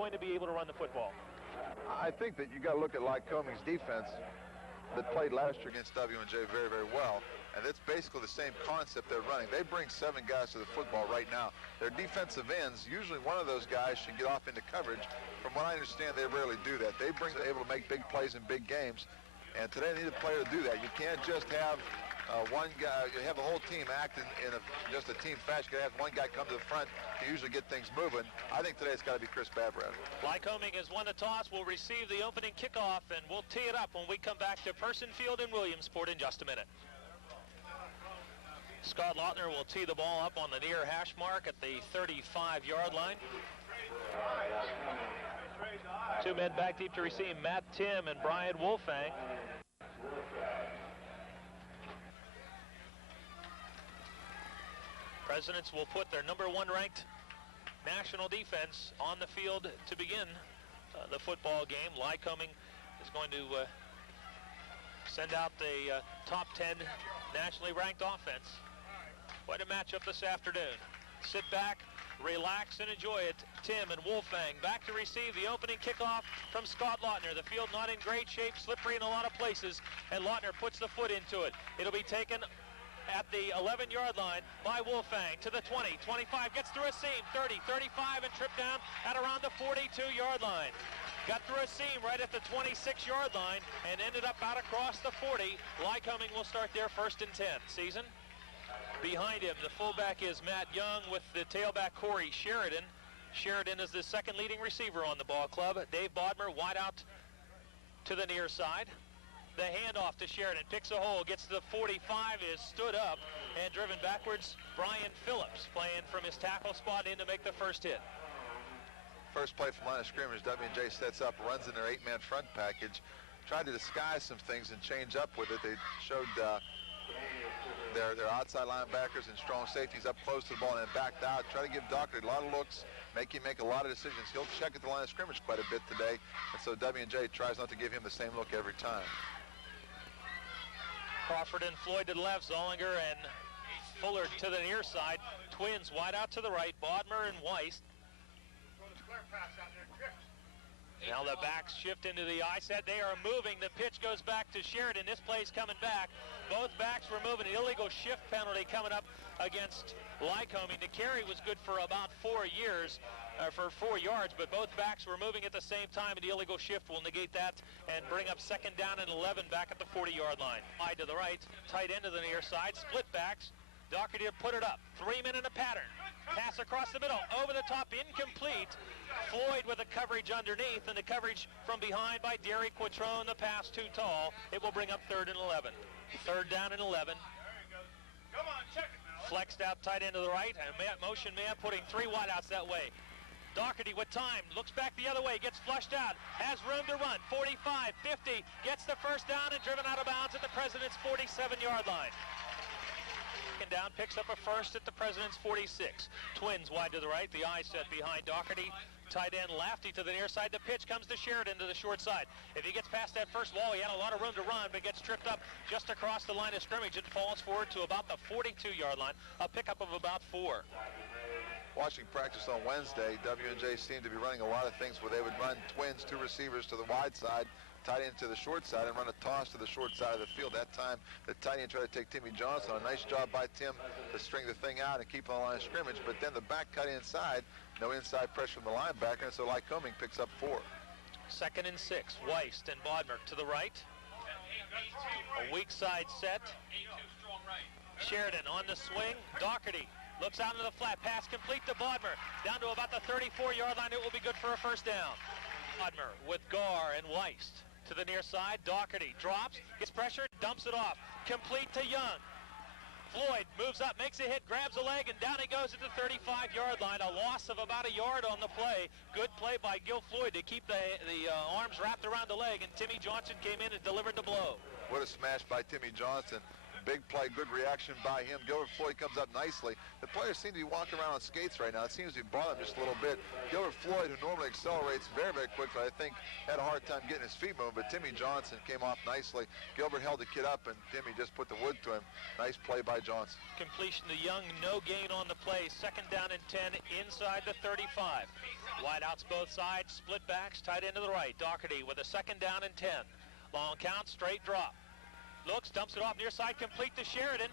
going to be able to run the football? I think that you got to look at Lycoming's defense that played last year against W&J very, very well. And it's basically the same concept they're running. They bring 7 guys to the football right now. Their defensive ends, usually one of those guys should get off into coverage. From what I understand, they rarely do that. They're able to make big plays in big games. And today they need a player to do that. You can't just have one guy, you have the whole team acting in just a team fashion. You have one guy come to the front to usually get things moving. I think today it's got to be Chris Babrad. Lycoming has won the toss. We'll receive the opening kickoff, and we'll tee it up when we come back to Person Field in Williamsport in just a minute. Scott Lautner will tee the ball up on the near hash mark at the 35-yard line. 2 men back deep to receive, Matt Tim and Brian Wolfang. Presidents will put their #1 ranked national defense on the field to begin the football game. Lycoming is going to send out the top 10 nationally ranked offense. Quite a matchup this afternoon. Sit back, relax, and enjoy it. Tim and Wolfgang back to receive the opening kickoff from Scott Lautner. The field not in great shape, slippery in a lot of places, and Lautner puts the foot into it. It'll be taken at the 11-yard line by Wolfgang to the 20, 25, gets through a seam, 30, 35, and tripped down at around the 42-yard line. Got through a seam right at the 26-yard line and ended up out across the 40. Lycoming will start their 1st and 10. Season. Behind him, the fullback is Matt Young with the tailback Corey Sheridan. Sheridan is the 2nd leading receiver on the ball club. Dave Bodmer wide out to the near side. The handoff to Sheridan, picks a hole, gets to the 45, is stood up and driven backwards. Brian Phillips playing from his tackle spot in to make the first hit. First play from line of scrimmage, W&J sets up, runs in their 8-man front package, tried to disguise some things and change up with it. They showed their outside linebackers and strong safeties up close to the ball and then backed out. Try to give Doherty a lot of looks, make him make a lot of decisions. He'll check at the line of scrimmage quite a bit today, and so W&J tries not to give him the same look every time. Crawford and Floyd to the left, Zollinger and Fuller to the near side. Twins wide out to the right, Bodmer and Weiss. Now the backs shift into the I set. They are moving. The pitch goes back to Sheridan. This play's coming back. Both backs were moving. An illegal shift penalty coming up against Lycoming. The carry was good for about 4 yards, but both backs were moving at the same time, and the illegal shift will negate that and bring up 2nd down and 11 back at the 40-yard line. Wide to the right, tight end to the near side, split backs. Doherty put it up. 3 men in a pattern. Pass across the middle, over the top, incomplete. Floyd with the coverage underneath, and the coverage from behind by Derry Quattrone. The pass too tall. It will bring up 3rd and 11. 3rd down and 11. Come on, check it now. Flexed out tight end to the right, and motion man putting 3 wideouts that way. Doherty with time, looks back the other way, gets flushed out, has room to run, 45, 50, gets the 1st down and driven out of bounds at the President's 47-yard line. Down, picks up a 1st at the President's 46. Twins wide to the right, the eye set behind Doherty. Tight end Lafty to the near side. The pitch comes to Sheridan to the short side. If he gets past that first wall, he had a lot of room to run, but gets tripped up just across the line of scrimmage and falls forward to about the 42-yard line, a pickup of about 4. Watching practice on Wednesday, W&J seemed to be running a lot of things where they would run twins, 2 receivers to the wide side, tight end to the short side, and run a toss to the short side of the field. That time, the tight end tried to take Timmy Johnson. A nice job by Tim to string the thing out and keep on the line of scrimmage, but then the back cut inside, no inside pressure from the linebacker, and so Lycoming picks up 4. 2nd and 6, Weist and Bodmer to the right. A weak side set. Sheridan on the swing. Doherty looks out into the flat. Pass complete to Bodmer. Down to about the 34-yard line. It will be good for a 1st down. Bodmer with Gar and Weist to the near side. Doherty drops, gets pressure, dumps it off. Complete to Young. Floyd moves up, makes a hit, grabs a leg, and down he goes at the 35-yard line. A loss of about a yard on the play. Good play by Gil Floyd to keep the arms wrapped around the leg, and Timmy Johnson came in and delivered the blow. What a smash by Timmy Johnson. Big play, good reaction by him. Gilbert Floyd comes up nicely. The players seem to be walking around on skates right now. It seems to be bothering them just a little bit. Gilbert Floyd, who normally accelerates very, very quickly, I think had a hard time getting his feet moving, but Timmy Johnson came off nicely. Gilbert held the kid up, and Timmy just put the wood to him. Nice play by Johnson. Completion to Young, no gain on the play. Second down and 10 inside the 35. Wide outs both sides, split backs, tight end to the right. Doherty with a second down and 10. Long count, straight drop. Looks, dumps it off near side, complete to Sheridan.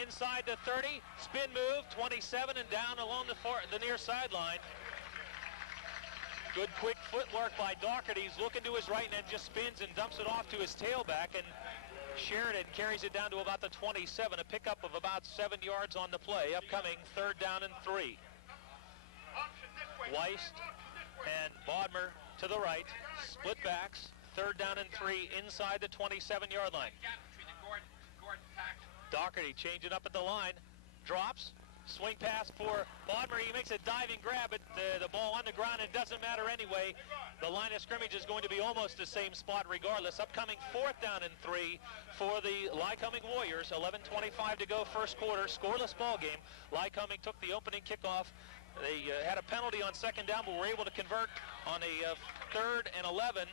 Inside the 30, spin move, 27 and down along the near sideline. Good quick footwork by Doherty. He's looking to his right and then just spins and dumps it off to his tailback, and Sheridan carries it down to about the 27, a pickup of about 7 yards on the play. Upcoming third down and 3. Weist and Bodmer to the right, split backs. Third down and 3 inside the 27-yard line. Doherty changing up at the line, drops, swing pass for Bodmer. He makes a diving grab, but the ball on the ground, it doesn't matter anyway. The line of scrimmage is going to be almost the same spot regardless. Upcoming fourth down and 3 for the Lycoming Warriors. 11:25 to go first quarter, scoreless ball game. Lycoming took the opening kickoff. They had a penalty on second down, but were able to convert on a third and 11.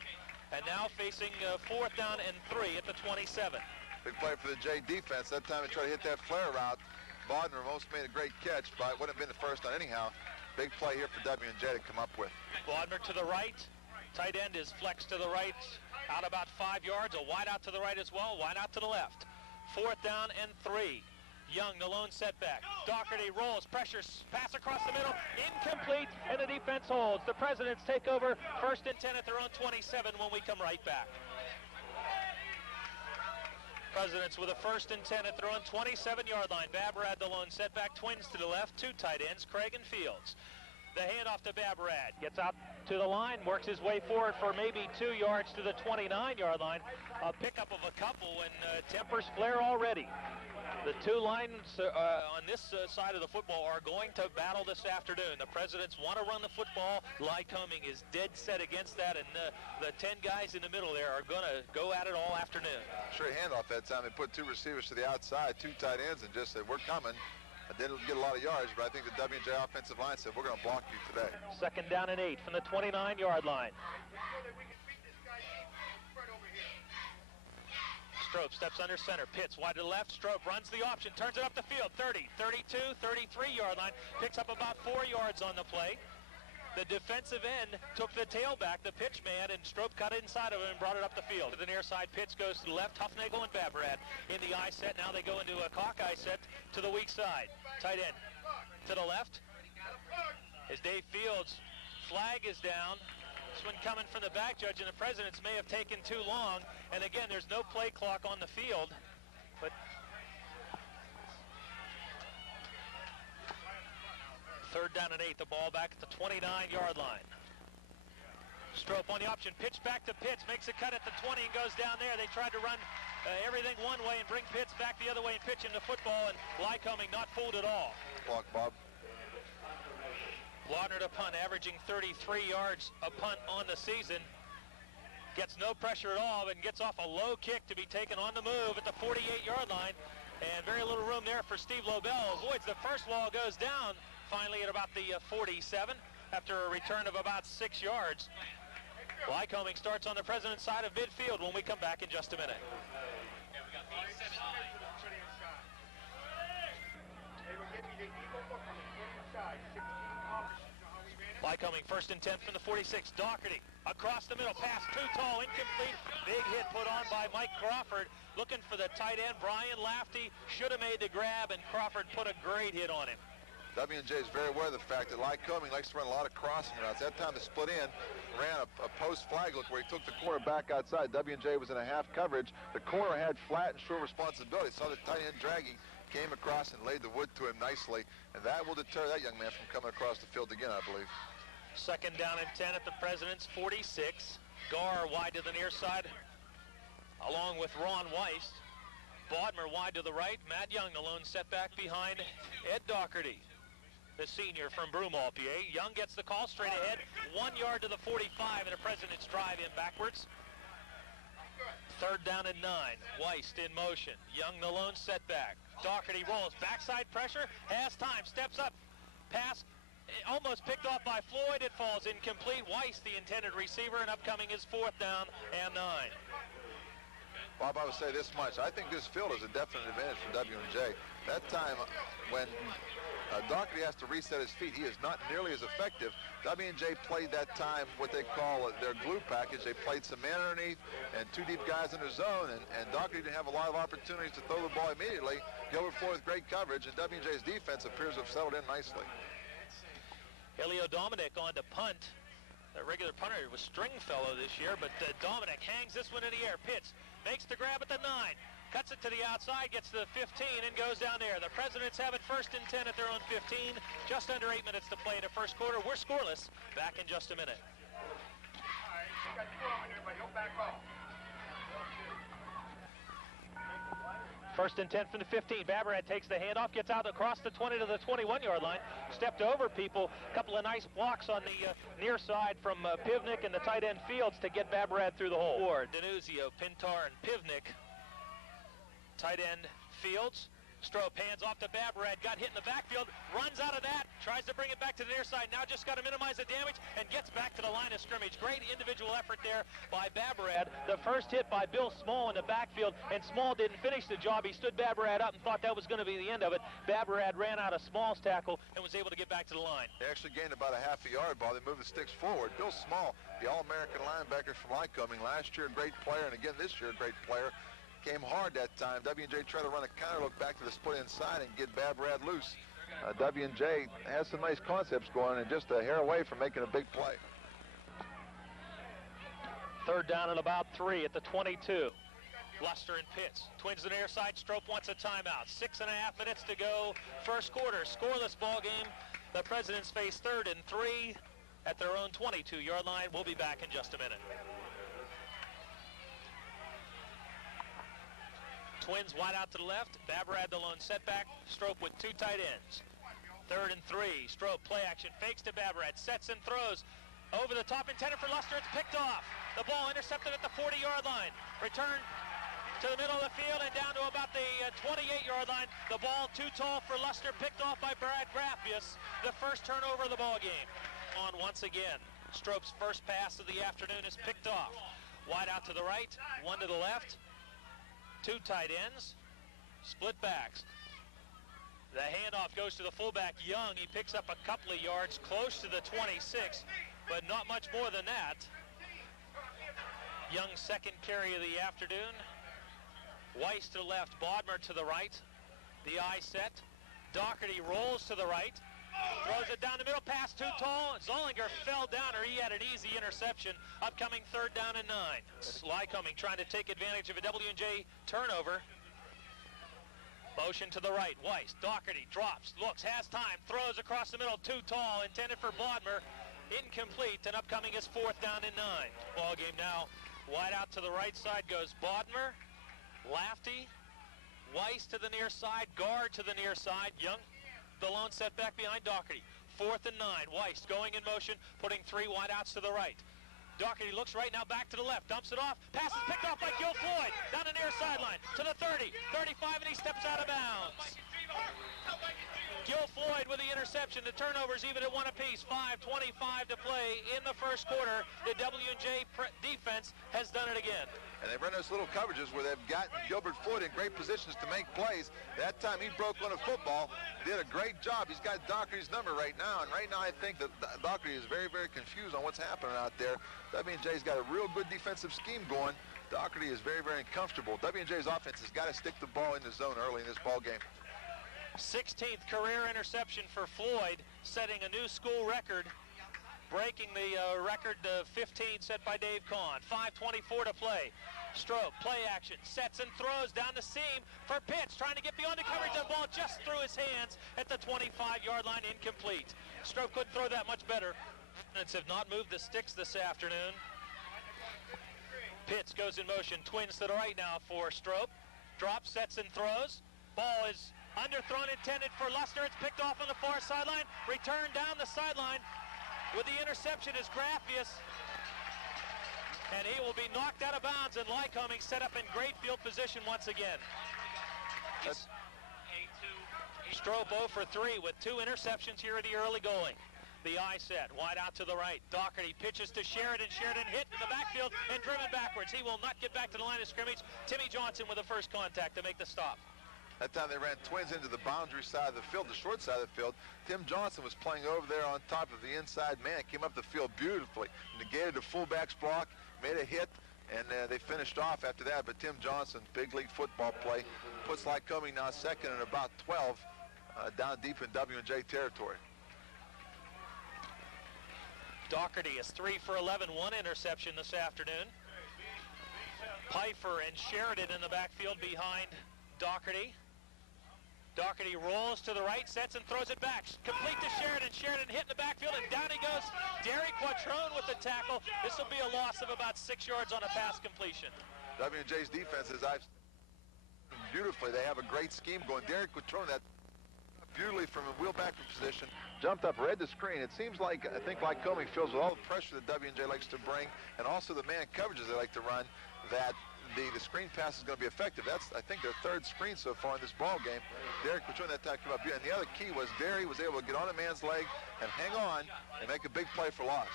And now facing fourth down and 3 at the 27. Big play for the J defense. That time they tried to hit that flare route. Bodmer almost made a great catch, but it wouldn't have been the first down anyhow. Big play here for W&J to come up with. Bodmer to the right. Tight end is flexed to the right, out about 5 yards. A wide out to the right as well, wide out to the left. Fourth down and 3. Young, the lone setback. Doherty rolls, pressures, pass across the middle, incomplete, and the defense holds. The Presidents take over, first and 10 at their own 27 when we come right back. Presidents with a first and 10 at their own 27-yard line. Babrad, the lone setback, twins to the left, two tight ends, Craig and Fields. The handoff to Babrad. Gets out to the line, works his way forward for maybe 2 yards to the 29-yard line. A pickup of a couple, and tempers flare already. The two lines on this side of the football are going to battle this afternoon. The Presidents want to run the football. Lycoming is dead set against that, and the 10 guys in the middle there are going to go at it all afternoon. Straight handoff that time. They put two receivers to the outside, two tight ends, and just said, we're coming. I didn't get a lot of yards, but I think the W&J offensive line said, we're going to block you today. Second down and 8 from the 29-yard line. Strope steps under center, Pitts wide to the left. Strope runs the option, turns it up the field. 30, 32, 33-yard line. Picks up about 4 yards on the play. The defensive end took the tailback, the pitch man, and Strope cut inside of him and brought it up the field. To the near side, Pitts goes to the left. Huffnagel and Babrad in the I set. Now they go into a cockeye set to the weak side. Tight end to the left. As Dave Fields' flag is down. This one coming from the back judge, and the Presidents may have taken too long. And again, there's no play clock on the field. But third down and 8, the ball back at the 29-yard line. Strope on the option, pitch back to Pitts, makes a cut at the 20 and goes down there. They tried to run everything one way and bring Pitts back the other way and pitch him the football, and Lycoming not fooled at all. Clock, Bob. Laudner to punt, averaging 33 yards a punt on the season. Gets no pressure at all and gets off a low kick to be taken on the move at the 48-yard line. And very little room there for Steve Lobel. Avoids the first wall, goes down finally at about the 47 after a return of about 6 yards. Lycoming starts on the President's side of midfield when we come back in just a minute. Lycoming first and 10 from the 46. Doherty across the middle, pass too tall, incomplete. Big hit put on by Mike Crawford. Looking for the tight end, Brian Lafty. Should have made the grab, and Crawford put a great hit on him. W&J is very aware of the fact that Lycoming likes to run a lot of crossing routes. That time to split in, ran a post flag look where he took the corner back outside. W&J was in a half coverage. The corner had flat and short responsibility. Saw the tight end dragging, came across and laid the wood to him nicely. And that will deter that young man from coming across the field again, I believe. Second down and 10 at the President's 46. Gar wide to the near side, along with Ron Weist. Bodmer wide to the right. Matt Young, the lone setback behind Ed Doherty, the senior from Broomall, PA. Young gets the call straight ahead, 1 yard to the 45, and the President's drive in backwards. Third down and 9. Weist in motion. Young the lone setback. Doherty rolls. Backside pressure. Has time. Steps up. Pass almost picked off by Floyd. It falls incomplete. Weist, the intended receiver, and upcoming is 4th down and 9. Bob, I would say this much. I think this field is a definite advantage for W&J. That time when Doherty has to reset his feet, he is not nearly as effective. W&J played that time what they call their glue package. They played some man underneath and 2 deep guys in their zone, and Doherty didn't have a lot of opportunities to throw the ball immediately. Gilbert Floyd with great coverage, and W&J's defense appears to have settled in nicely. Elio Dominic on to punt. The regular punter was Stringfellow this year, but Dominic hangs this one in the air. Pitts makes the grab at the 9. Cuts it to the outside, gets to the 15, and goes down there. The Presidents have it 1st and 10 at their own 15. Just under 8 minutes to play in the first quarter. We're scoreless. Back in just a minute. First and 10 from the 15. Baberad takes the handoff, gets out across the 20 to the 21-yard line. Stepped over people. A couple of nice blocks on the near side from Pivnik and the tight end Fields to get Baberad through the hole. Denuzio, Pintar, and Pivnik. Tight end Fields. Strope hands off to Baberad, got hit in the backfield, runs out of that, tries to bring it back to the near side, now just got to minimize the damage and gets back to the line of scrimmage. Great individual effort there by Baberad. The first hit by Bill Small in the backfield, and Small didn't finish the job. He stood Baberad up and thought that was going to be the end of it. Baberad ran out of Small's tackle and was able to get back to the line. They actually gained about a half a yard ball. They moved the sticks forward. Bill Small, the All-American linebacker from Lycoming, last year a great player, and again this year a great player. Came hard that time. W&J tried to run a counter look back to the split inside and get Baberad loose. W&J has some nice concepts going and just a hair away from making a big play. Third down and about 3 at the 22. Luster and Pitts. Twins to the near side. Strope wants a timeout. 6.5 minutes to go. First quarter. Scoreless ball game. The Presidents face 3rd and 3 at their own 22-yard line. We'll be back in just a minute. Twins wide out to the left. Baberad the lone setback. Strope with 2 tight ends. 3rd and 3. Strope play action. Fakes to Baberad. Sets and throws. Over the top, intended for Luster. It's picked off. The ball intercepted at the 40-yard line. Return to the middle of the field and down to about the 28-yard line. The ball too tall for Luster. Picked off by Brad Graffius. The first turnover of the ball game. On once again. Strope's first pass of the afternoon is picked off. Wide out to the right. 1 to the left. 2 tight ends, split backs. The handoff goes to the fullback, Young. He picks up a couple of yards close to the 26, but not much more than that. Young's second carry of the afternoon. Weiss to the left, Bodmer to the right. The eye set. Doherty rolls to the right. Throws it down the middle, pass too tall. Zollinger fell down, or he had an easy interception. Upcoming 3rd down and 9. Lycoming trying to take advantage of a W&J turnover. Motion to the right. Weiss, Doherty drops, looks, has time, throws across the middle, too tall, intended for Bodmer. Incomplete, and upcoming is 4th down and 9. Ball game now. Wide out to the right side goes Bodmer, Lafty, Weiss to the near side, guard to the near side. Young, the lone setback behind Doherty. 4th and 9. Weiss going in motion, putting 3 wideouts to the right. Doherty looks right now, back to the left, dumps it off. Pass is picked off by Gil Floyd. Down the near sideline to the 30, 35, and he steps out of bounds. Gil Floyd with the interception. The turnovers even at 1 apiece. 5:25 to play in the first quarter. The W&J defense has done it again. And they run those little coverages where they've gotten Gilbert Floyd in great positions to make plays. That time he broke on a football, did a great job. He's got Doherty's number right now, and right now I think that Doherty is very, very confused on what's happening out there. W&J's got a real good defensive scheme going. Doherty is very, very uncomfortable. W&J's offense has got to stick the ball in the zone early in this ball game. 16th career interception for Floyd, setting a new school record, breaking the record 15 set by Dave Kahn. 5:24 to play. Strope, play action, sets and throws down the seam for Pitts, trying to get beyond the coverage. The ball just through his hands at the 25-yard line, incomplete. Strope couldn't throw that much better. Presidents have not moved the sticks this afternoon. Pitts goes in motion, twins to the right now for Strope. Drops, sets and throws. Ball is underthrown, intended for Luster. It's picked off on the far sideline. Return down the sideline with the interception is Graffius. and he will be knocked out of bounds, and Lycoming set up in great field position once again. Strope 0 for 3 with 2 interceptions here at the early going. The eye set, wide out to the right. Doherty pitches to Sheridan. Sheridan hit in the backfield and driven backwards. He will not get back to the line of scrimmage. Timmy Johnson with the first contact to make the stop. That time they ran twins into the boundary side of the field, the short side of the field. Tim Johnson was playing over there on top of the inside man, came up the field beautifully, negated the fullback's block, made a hit, and they finished off after that. But Tim Johnson, big league football play, puts Lycoming now second and about 12 down deep in W&J territory. Doherty is 3 for 11, 1 interception this afternoon. Pfeiffer and Sheridan in the backfield behind Doherty. Doherty rolls to the right, sets and throws it back. Complete to Sheridan. Sheridan hit in the backfield, and down he goes. Derry Quattrone with the tackle. This will be a loss of about 6 yards on a pass completion. W&J's defense, as I've beautifully, they have a great scheme going. Derry Quattrone, that beautifully from a wheel back position, jumped up, read the screen. It seems like, I think Lycoming feels with all the pressure that W&J likes to bring, and also the man coverages they like to run, that the screen pass is going to be effective. That's, I think, their third screen so far in this ball game. Derek Quattrone that time came up, and the other key was Derry was able to get on a man's leg and hang on and make a big play for loss.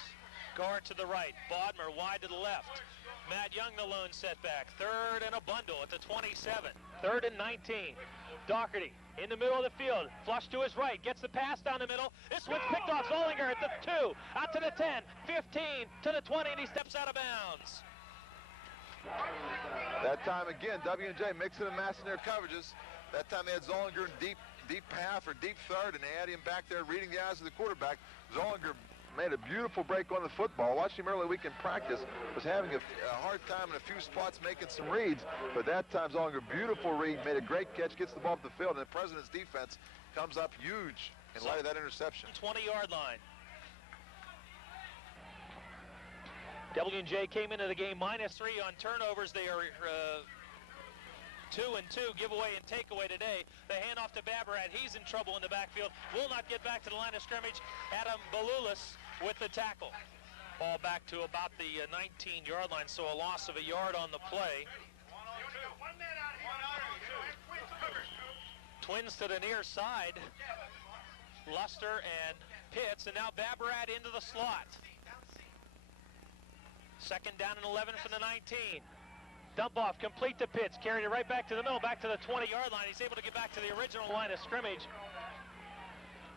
Guard to the right, Bodmer wide to the left. Matt Young the lone setback. Third and a bundle at the 27. Third and 19. Doherty in the middle of the field, flush to his right, gets the pass down the middle. This one's picked off. Zollinger at the 2, out to the 10, 15, to the 20, and he steps out of bounds. That time again, W&J mixing and matching their coverages. That time they had Zollinger in deep half or deep third, and they had him back there reading the eyes of the quarterback. Zollinger made a beautiful break on the football. Watched him early week in practice. Was having a hard time in a few spots making some reads, but that time Zollinger, beautiful read, made a great catch, gets the ball up the field, and the President's defense comes up huge in light of that interception. 20-yard line. W&J came into the game -3 on turnovers. They are 2-2 giveaway and takeaway today. They hand off to Babarat. He's in trouble in the backfield. Will not get back to the line of scrimmage. Adam Balulis with the tackle. Ball back to about the 19-yard line, so a loss of a yard on the play. Twins to the near side. Luster and Pitts, and now Babarat into the slot. Second down and 11 from the 19. Dump off, complete to Pitts. Carried it right back to the middle, back to the 20-yard line. He's able to get back to the original line of scrimmage.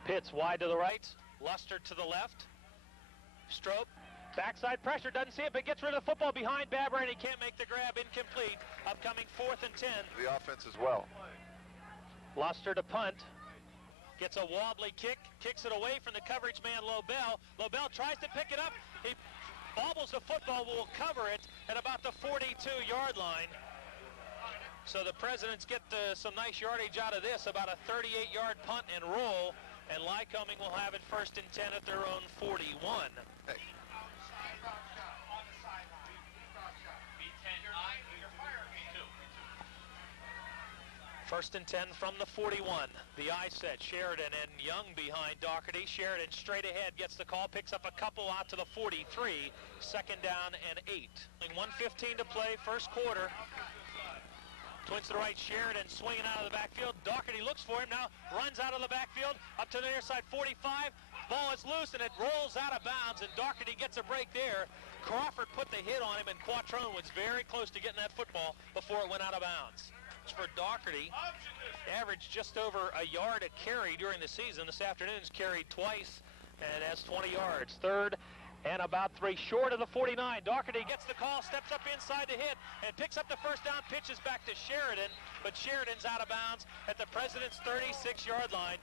Pitts wide to the right. Luster to the left. Strope. Backside pressure, doesn't see it, but gets rid of the football behind Babarat, and he can't make the grab. Incomplete. Upcoming 4th and 10. The offense as well. Luster to punt. Gets a wobbly kick. Kicks it away from the coverage man, Lobel. Lobel tries to pick it up. He bobbles the football, will cover it at about the 42-yard line. So the Presidents get some nice yardage out of this, about a 38-yard punt and roll, and Lycoming will have it 1st and 10 at their own 41. Hey. First and 10 from the 41. The eye set, Sheridan and Young behind Doherty. Sheridan straight ahead, gets the call, picks up a couple out to the 43. Second down and 8. 1:15 to play, first quarter. Twins to the right, Sheridan swinging out of the backfield. Doherty looks for him now, runs out of the backfield, up to the near side, 45. Ball is loose and it rolls out of bounds, and Doherty gets a break there. Crawford put the hit on him, and Quattrone was very close to getting that football before it went out of bounds. For Doherty, averaged just over a yard a carry during the season. This afternoon's carried twice and has 20 yards. Third and about 3, short of the 49. Doherty gets the call, steps up inside to hit, and picks up the first down, pitches back to Sheridan, but Sheridan's out of bounds at the President's 36-yard line.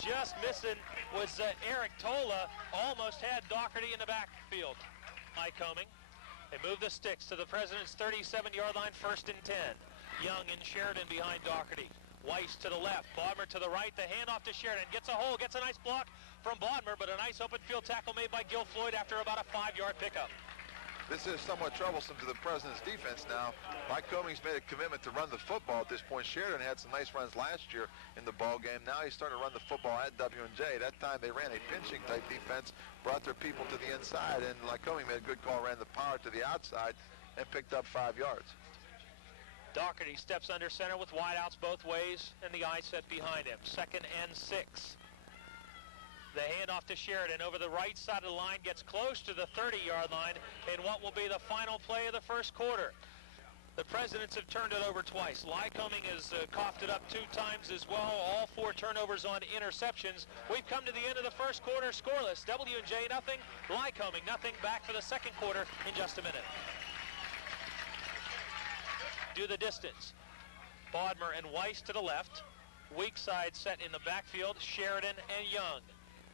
Just missing was Eric Tola. Almost had Doherty in the backfield. Lycoming. They move the sticks to the President's 37-yard line, 1st and 10. Young and Sheridan behind Doherty. Weiss to the left, Bodmer to the right. The handoff to Sheridan. Gets a hole, gets a nice block from Bodmer, but a nice open field tackle made by Gil Floyd after about a 5-yard pickup. This is somewhat troublesome to the President's defense now. Lycoming's made a commitment to run the football at this point. Sheridan had some nice runs last year in the ball game. Now he's starting to run the football at W&J. That time they ran a pinching type defense, brought their people to the inside, and Lycoming made a good call, ran the power to the outside, and picked up 5 yards. Doherty steps under center with wideouts both ways, and the eye set behind him. 2nd and 6. The handoff to Sheridan over the right side of the line, gets close to the 30-yard line in what will be the final play of the first quarter. The Presidents have turned it over twice. Lycoming has coughed it up 2 times as well. All 4 turnovers on interceptions. We've come to the end of the first quarter scoreless. W&J nothing, Lycoming nothing. Back for the second quarter in just a minute. Do the distance. Bodmer and Weiss to the left. Weak side set in the backfield, Sheridan and Young.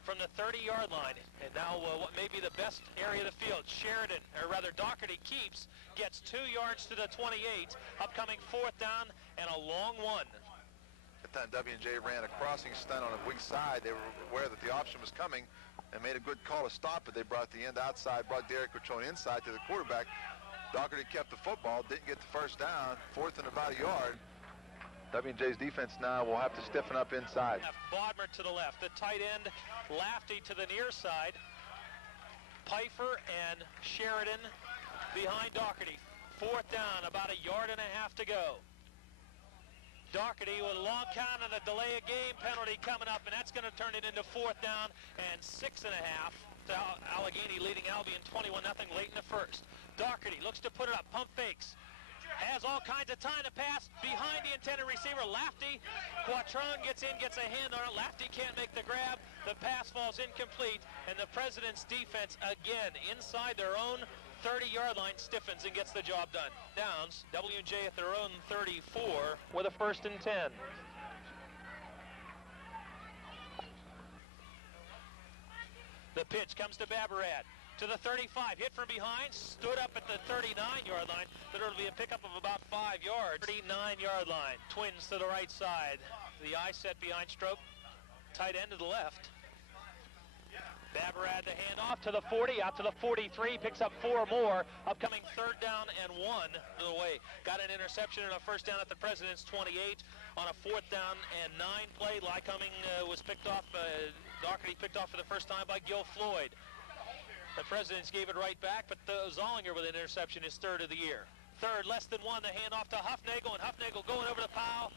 From the 30-yard line, and now what may be the best area of the field, Sheridan, or rather Doherty keeps, gets 2 yards to the 28, upcoming 4th down and a long one. At that time, W&J ran a crossing stunt on a weak side. They were aware that the option was coming and made a good call to stop it. They brought the end outside, brought Derek Cochone inside to the quarterback. Doherty kept the football, didn't get the first down, 4th and about a yard. W&J's defense now will have to stiffen up inside. Bodmer to the left, the tight end, Lafty to the near side. Pfeiffer and Sheridan behind Doherty. 4th down, about a yard and a half to go. Doherty with a long count and a delay of game penalty coming up, and that's going to turn it into 4th down and 6.5. Allegheny leading Albion 21-0 late in the first. Doherty looks to put it up, pump fakes. Has all kinds of time to pass behind the intended receiver, Lafty. Quattrone gets in, gets a hand on it. Lafty can't make the grab. The pass falls incomplete, and the President's defense again inside their own 30-yard line stiffens and gets the job done. Downs, W&J at their own 34 with a 1st and 10. The pitch comes to Babarad. To the 35, hit from behind, stood up at the 39-yard line, but it'll be a pickup of about 5 yards. 39-yard line, Twins to the right side. The eye set behind Stroke, tight end to the left. Babarad the handoff to the 40, out to the 43, picks up 4 more. Upcoming 3rd down and 1 to the way. Got an interception and a 1st down at the President's 28 on a 4th down and 9 play. Lycoming was picked off, Doherty picked off for the first time by Gil Floyd. The Presidents gave it right back, but Zollinger with an interception is 3rd of the year. 3rd, less than 1, the handoff to Huffnagel, and Huffnagel going over the pile.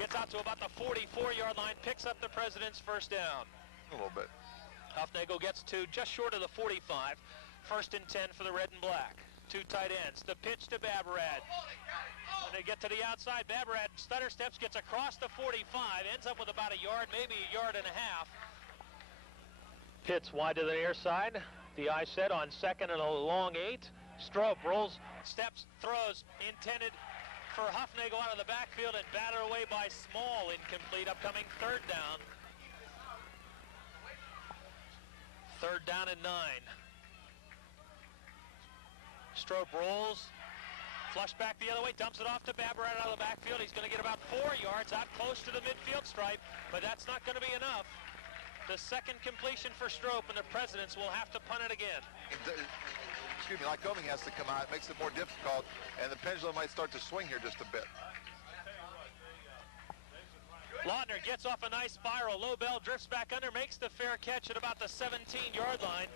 Gets out to about the 44-yard line, picks up the President's 1st down. A little bit. Huffnagel gets to just short of the 45. 1st and 10 for the red and black. 2 tight ends. The pitch to Babarad. When they get to the outside, Babarad stutter steps, gets across the 45, ends up with about a yard, maybe a yard and a half. Pitts wide to the near side. The eye set on 2nd and a long 8. Strope rolls, steps, throws, intended for Huffnagel out of the backfield and batted away by Small, incomplete. Upcoming 3rd down. 3rd down and 9. Strope rolls, flush back the other way, dumps it off to Babarad out of the backfield. He's going to get about 4 yards out close to the midfield stripe, but that's not going to be enough. The 2nd completion for Strope, and the Presidents will have to punt it again. Excuse me, Lycoming has to come out. It makes it more difficult, and the pendulum might start to swing here just a bit. Lautner gets off a nice spiral. Lobel drifts back under, makes the fair catch at about the 17-yard line.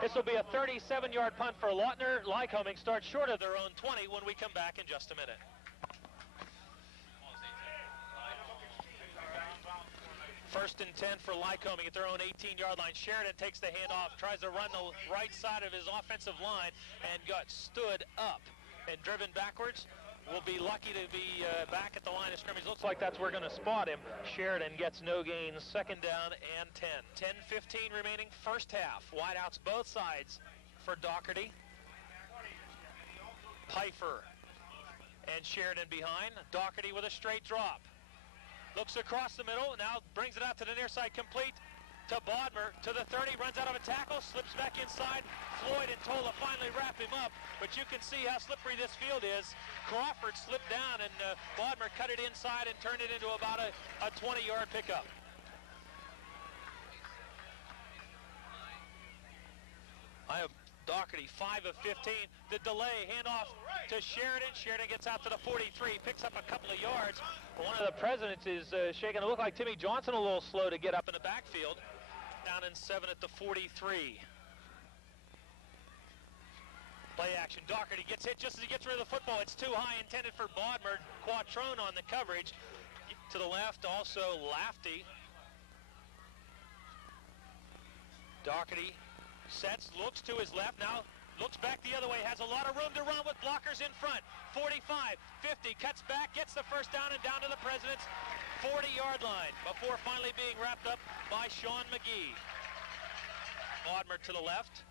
This will be a 37-yard punt for Lautner. Lycoming starts short of their own 20 when we come back in just a minute. First and 10 for Lycoming at their own 18-yard line. Sheridan takes the handoff, tries to run the right side of his offensive line, and got stood up and driven backwards. Will be lucky to be back at the line of scrimmage. Looks like that's where we're going to spot him. Sheridan gets no gains. 2nd down and 10. 10-15 remaining first half. Wideouts both sides for Doherty. Pfeiffer and Sheridan behind. Doherty with a straight drop. Looks across the middle, now brings it out to the near side, complete to Bodmer, to the 30, runs out of a tackle, slips back inside. Floyd and Tola finally wrap him up, but you can see how slippery this field is. Crawford slipped down, and Bodmer cut it inside and turned it into about a 20-yard pickup. I Doherty, 5 of 15. The delay, handoff to Sheridan. Sheridan gets out to the 43, picks up a couple of yards. One of the presidents is shaking to look like Timmy Johnson, a little slow to get up in the backfield. Down in 7 at the 43. Play action. Doherty gets hit just as he gets rid of the football. It's too high, intended for Bodmer. Quattrone on the coverage. To the left, also Lafty. Doherty sets, looks to his left, now looks back the other way, has a lot of room to run with blockers in front. 45, 50, cuts back, gets the first down and down to the President's 40-yard line before finally being wrapped up by Sean McGee. Bodmer to the left,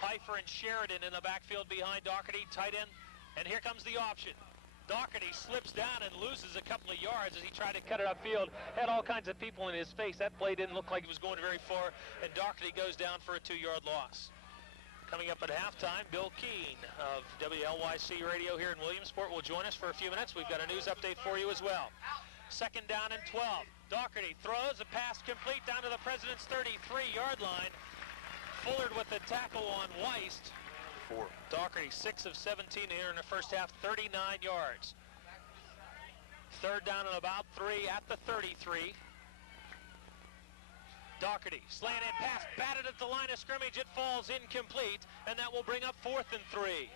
Pfeiffer and Sheridan in the backfield behind Doherty, tight end, and here comes the option. Doherty slips down and loses a couple of yards as he tried to cut it upfield. Had all kinds of people in his face. That play didn't look like it was going very far, and Doherty goes down for a 2-yard loss. Coming up at halftime, Bill Keene of WLYC Radio here in Williamsport will join us for a few minutes. We've got a news update for you as well. Second down and 12. Doherty throws a pass complete down to the President's 33-yard line. Fullard with the tackle on Weist. Doherty 6 of 17 here in the first half, 39 yards. Third down and about 3 at the 33. Doherty, slanted pass, batted at the line of scrimmage. It falls incomplete, and that will bring up 4th and 3.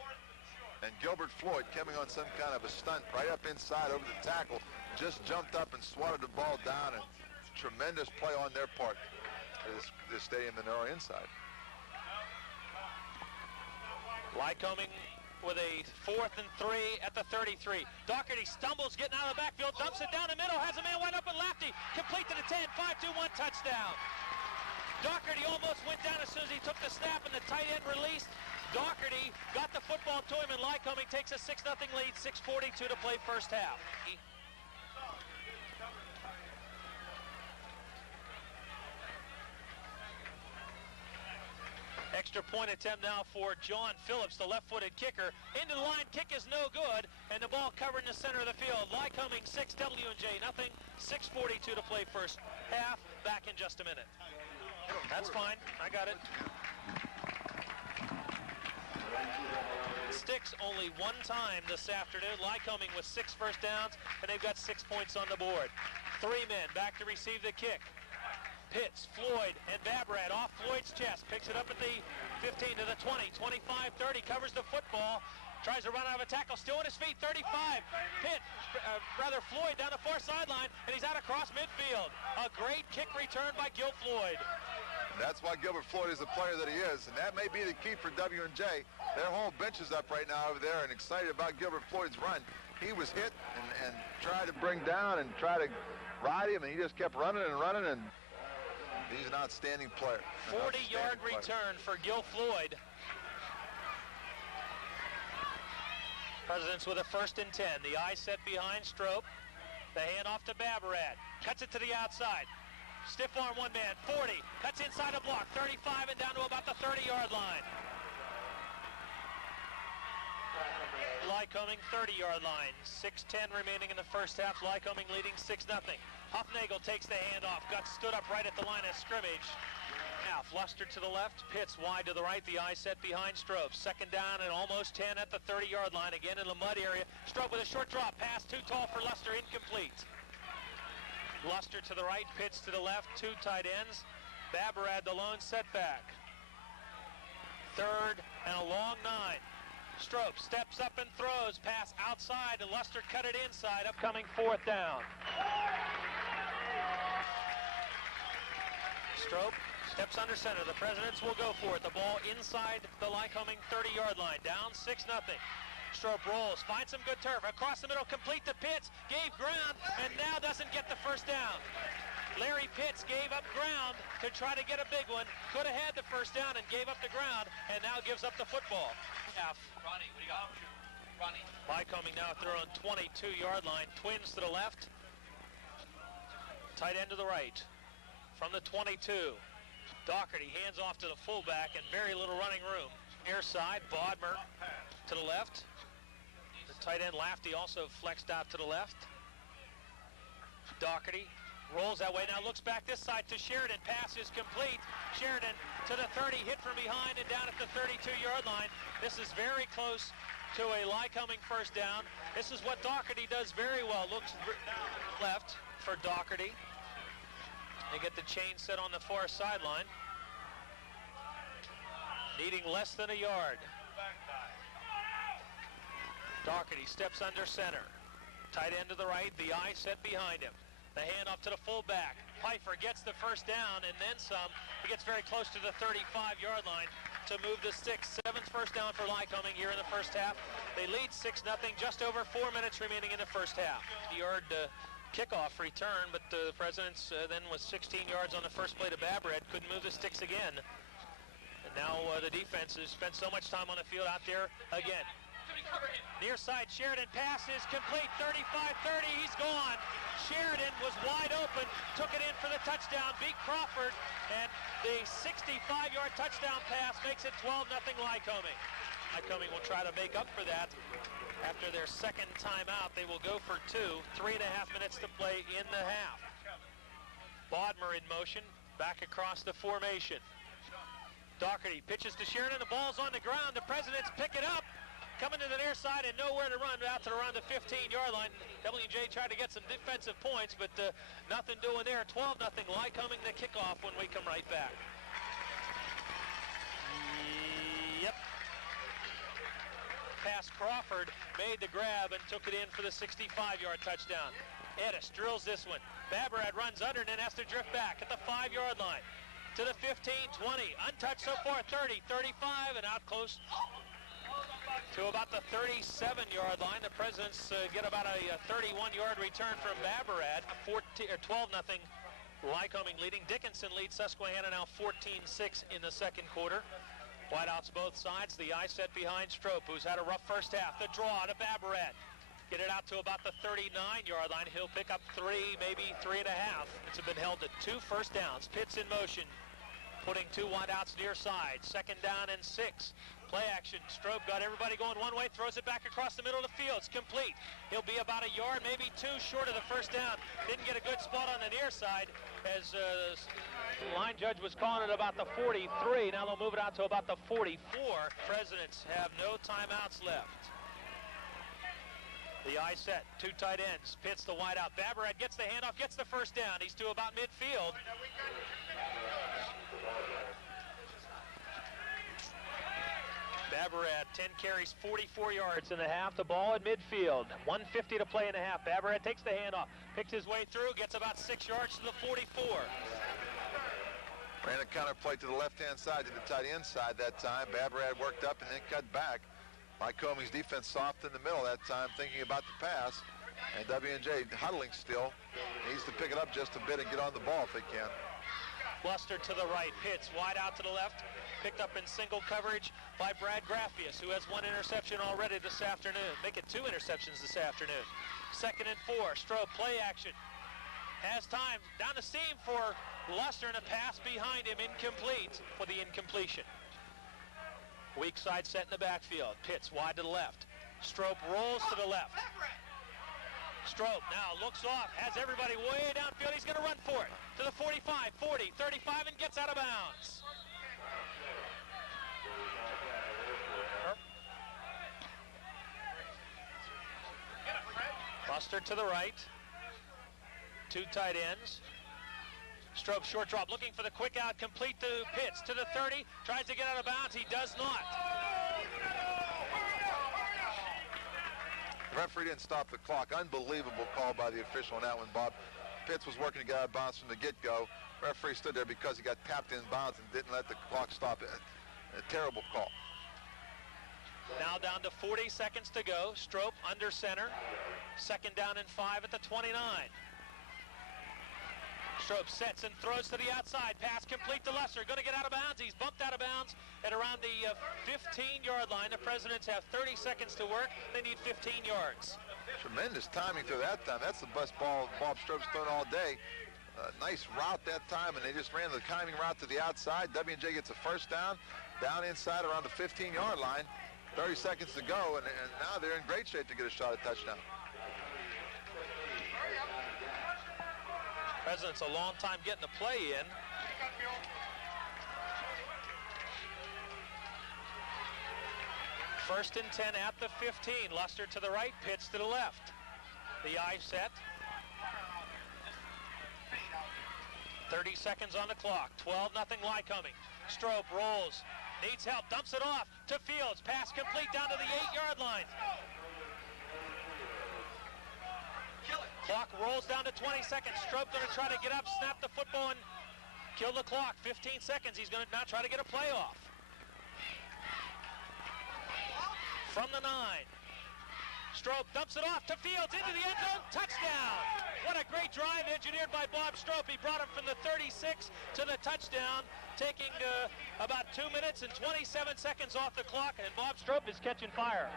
And Gilbert Floyd coming on some kind of a stunt right up inside over the tackle, just jumped up and swatted the ball down, and tremendous play on their part. This stadium in their inside. Lycoming with a 4th and 3 at the 33. Doherty stumbles, getting out of the backfield, dumps it down the middle, has a man wide open, Lafty, complete to the 10, 5-2-1 touchdown. Doherty almost went down as soon as he took the snap and the tight end released. Doherty got the football to him, and Lycoming takes a 6-0 lead, 6:42 to play first half. Extra point attempt now for John Phillips, the left-footed kicker. Into the line, kick is no good, and the ball covered in the center of the field. Lycoming 6, W&J nothing. 6:42 to play first half. Back in just a minute. That's fine. I got it. Sticks only one time this afternoon. Lycoming with 6 first downs, and they've got 6 points on the board. 3 men back to receive the kick. Pitts, Floyd, and Babrad off Floyd's chest. Picks it up at the 15 to the 20, 25, 30. Covers the football. Tries to run out of a tackle. Still on his feet. 35. Floyd down the far sideline, and he's out across midfield. A great kick return by Gil Floyd. That's why Gilbert Floyd is the player that he is, and that may be the key for W&J. Their whole bench is up right now over there and excited about Gilbert Floyd's run. He was hit and tried to bring down and try to ride him, and he just kept running and running, and he's an outstanding player. 40-yard return for Gil Floyd. Presidents with a 1st and 10. The eye set behind Strope. The handoff to Babrad. Cuts it to the outside. Stiff arm one man. 40. Cuts inside a block. 35 and down to about the 30-yard line. Lycoming 30-yard line. 6:10 remaining in the first half. Lycoming leading 6-0. Huffnagel takes the handoff. Got stood up right at the line of scrimmage. Now Luster to the left. Pitts wide to the right. The eye set behind Strobe. 2nd down and almost 10 at the 30-yard line. Again in the mud area. Strobe with a short drop. Pass too tall for Luster. Incomplete. Luster to the right. Pitts to the left. 2 tight ends. Babrad the lone setback. 3rd and a long 9. Strope steps up and throws. Pass outside, and Luster cut it inside. Upcoming 4th down. Strope steps under center. The Presidents will go for it. The ball inside the Lycoming 30-yard line. Down 6-0. Strope rolls, finds some good turf. Across the middle, complete to Pitts. Gave ground, and now doesn't get the first down. Larry Pitts gave up ground to try to get a big one. Could have had the first down and gave up the ground, and now gives up the football. Ronnie, what do you got? Ronnie. Lycoming now throwing 22-yard line. Twins to the left. Tight end to the right. From the 22. Doherty hands off to the fullback and very little running room. Near side, Bodmer to the left. The tight end Lafty also flexed out to the left. Doherty Rolls that way, now looks back this side to Sheridan. Pass is complete. Sheridan to the 30, hit from behind and down at the 32-yard line. This is very close to a Lycoming first down. This is what Doherty does very well. Looks left for Doherty. They get the chain set on the far sideline. Needing less than a yard. Doherty steps under center. Tight end to the right, the eye set behind him. The handoff to the fullback. Pfeiffer gets the first down and then some. He gets very close to the 35-yard line to move the sticks. 7th first down for Lycoming here in the first half. They lead 6-0, just over 4 minutes remaining in the first half. Yard kickoff return, but the Presidents then with 16 yards on the first play to Babred couldn't move the sticks again. And now the defense has spent so much time on the field out there again. Near side, Sheridan pass is complete, 35-30, he's gone. Sheridan was wide open, took it in for the touchdown, beat Crawford, and the 65-yard touchdown pass makes it 12-0 Lycoming. Lycoming will try to make up for that. After their second timeout, they will go for 2, 3.5 minutes to play in the half. Bodmer in motion, back across the formation. Doherty pitches to Sheridan, the ball's on the ground, the Presidents pick it up. Coming to the near side and nowhere to run out to around the 15-yard line. W&J tried to get some defensive points, but nothing doing there. 12-0 Lycoming the kickoff when we come right back. Yep. Pass Crawford, made the grab and took it in for the 65-yard touchdown. Edis drills this one. Babred runs under and then has to drift back at the 5-yard line. To the 15, 20, untouched so far, 30, 35, and out close to about the 37-yard line. The Presidents get about a 31-yard return from Babred. 12-0 Lycoming leading. Dickinson leads Susquehanna now 14-6 in the second quarter. Wideouts both sides. The eye set behind Strope, who's had a rough first half. The draw to Babred. Get it out to about the 39-yard line. He'll pick up 3, maybe 3.5. It's been held to 2 first downs. Pitts in motion, putting 2 wideouts near side. Second down and 6. Play action. Strobe got everybody going one way, throws it back across the middle of the field. It's complete. He'll be about a yard, maybe 2 short of the first down. Didn't get a good spot on the near side as line judge was calling it about the 43. Now they'll move it out to about the 44. Presidents have no timeouts left. The eye set, 2 tight ends. Pitts the wide out. Babred gets the handoff, gets the first down. He's to about midfield. Babred, 10 carries, 44 yards in the half. The ball at midfield. 1:50 to play in the half. Babred takes the handoff, picks his way through, gets about 6 yards to the 44. Ran a counter play to the left-hand side, to the tight end side that time. Babred worked up and then cut back. Lycoming's defense soft in the middle that time, thinking about the pass. And W&J huddling still. Needs to pick it up just a bit and get on the ball if they can. Buster to the right, Pitts wide out to the left. Picked up in single coverage by Brad Graffius, who has 1 interception already this afternoon. Make it 2 interceptions this afternoon. 2nd and 4, Strobe play action. Has time, down the seam for Luster, and a pass behind him, incomplete for the incompletion. Weak side set in the backfield. Pitts wide to the left. Strobe rolls to the left. Strobe now looks off, has everybody way downfield. He's going to run for it. To the 45, 40, 35, and gets out of bounds. Buster to the right. 2 tight ends. Strobe short drop, looking for the quick out, complete to Pitts, to the 30, tries to get out of bounds, he does not. The referee didn't stop the clock. Unbelievable call by the official on that one, Bob. Pitts was working to get out of bounds from the get-go. Referee stood there because he got tapped in bounds and didn't let the clock stop it. A terrible call. Now down to 40 seconds to go. Strobe under center. 2nd down and 5 at the 29. Strobe sets and throws to the outside. Pass complete to Luster. Going to get out of bounds. He's bumped out of bounds at around the 15-yard line. The Presidents have 30 seconds to work. They need 15 yards. Tremendous timing through that time. That's the best ball Bob Strobe's thrown all day. Nice route that time, and they just ran the timing route to the outside. W&J gets a first down inside around the 15-yard line. 30 seconds to go, and now they're in great shape to get a shot at touchdown. President's a long time getting the play in. First and 10 at the 15. Luster to the right, Pitts to the left. The eye set. 30 seconds on the clock. 12-0 Lycoming. Strope rolls. Needs help. Dumps it off to Fields. Pass complete down to the 8-yard line. Clock rolls down to 20 seconds. Strope going to try to get up, snap the football, and kill the clock. 15 seconds. He's going to now try to get a playoff. From the 9. Strope dumps it off to Fields into the end zone. Touchdown! What a great drive engineered by Bob Strope. He brought him from the 36 to the touchdown, taking about 2 minutes and 27 seconds off the clock, and Bob Strope is catching fire.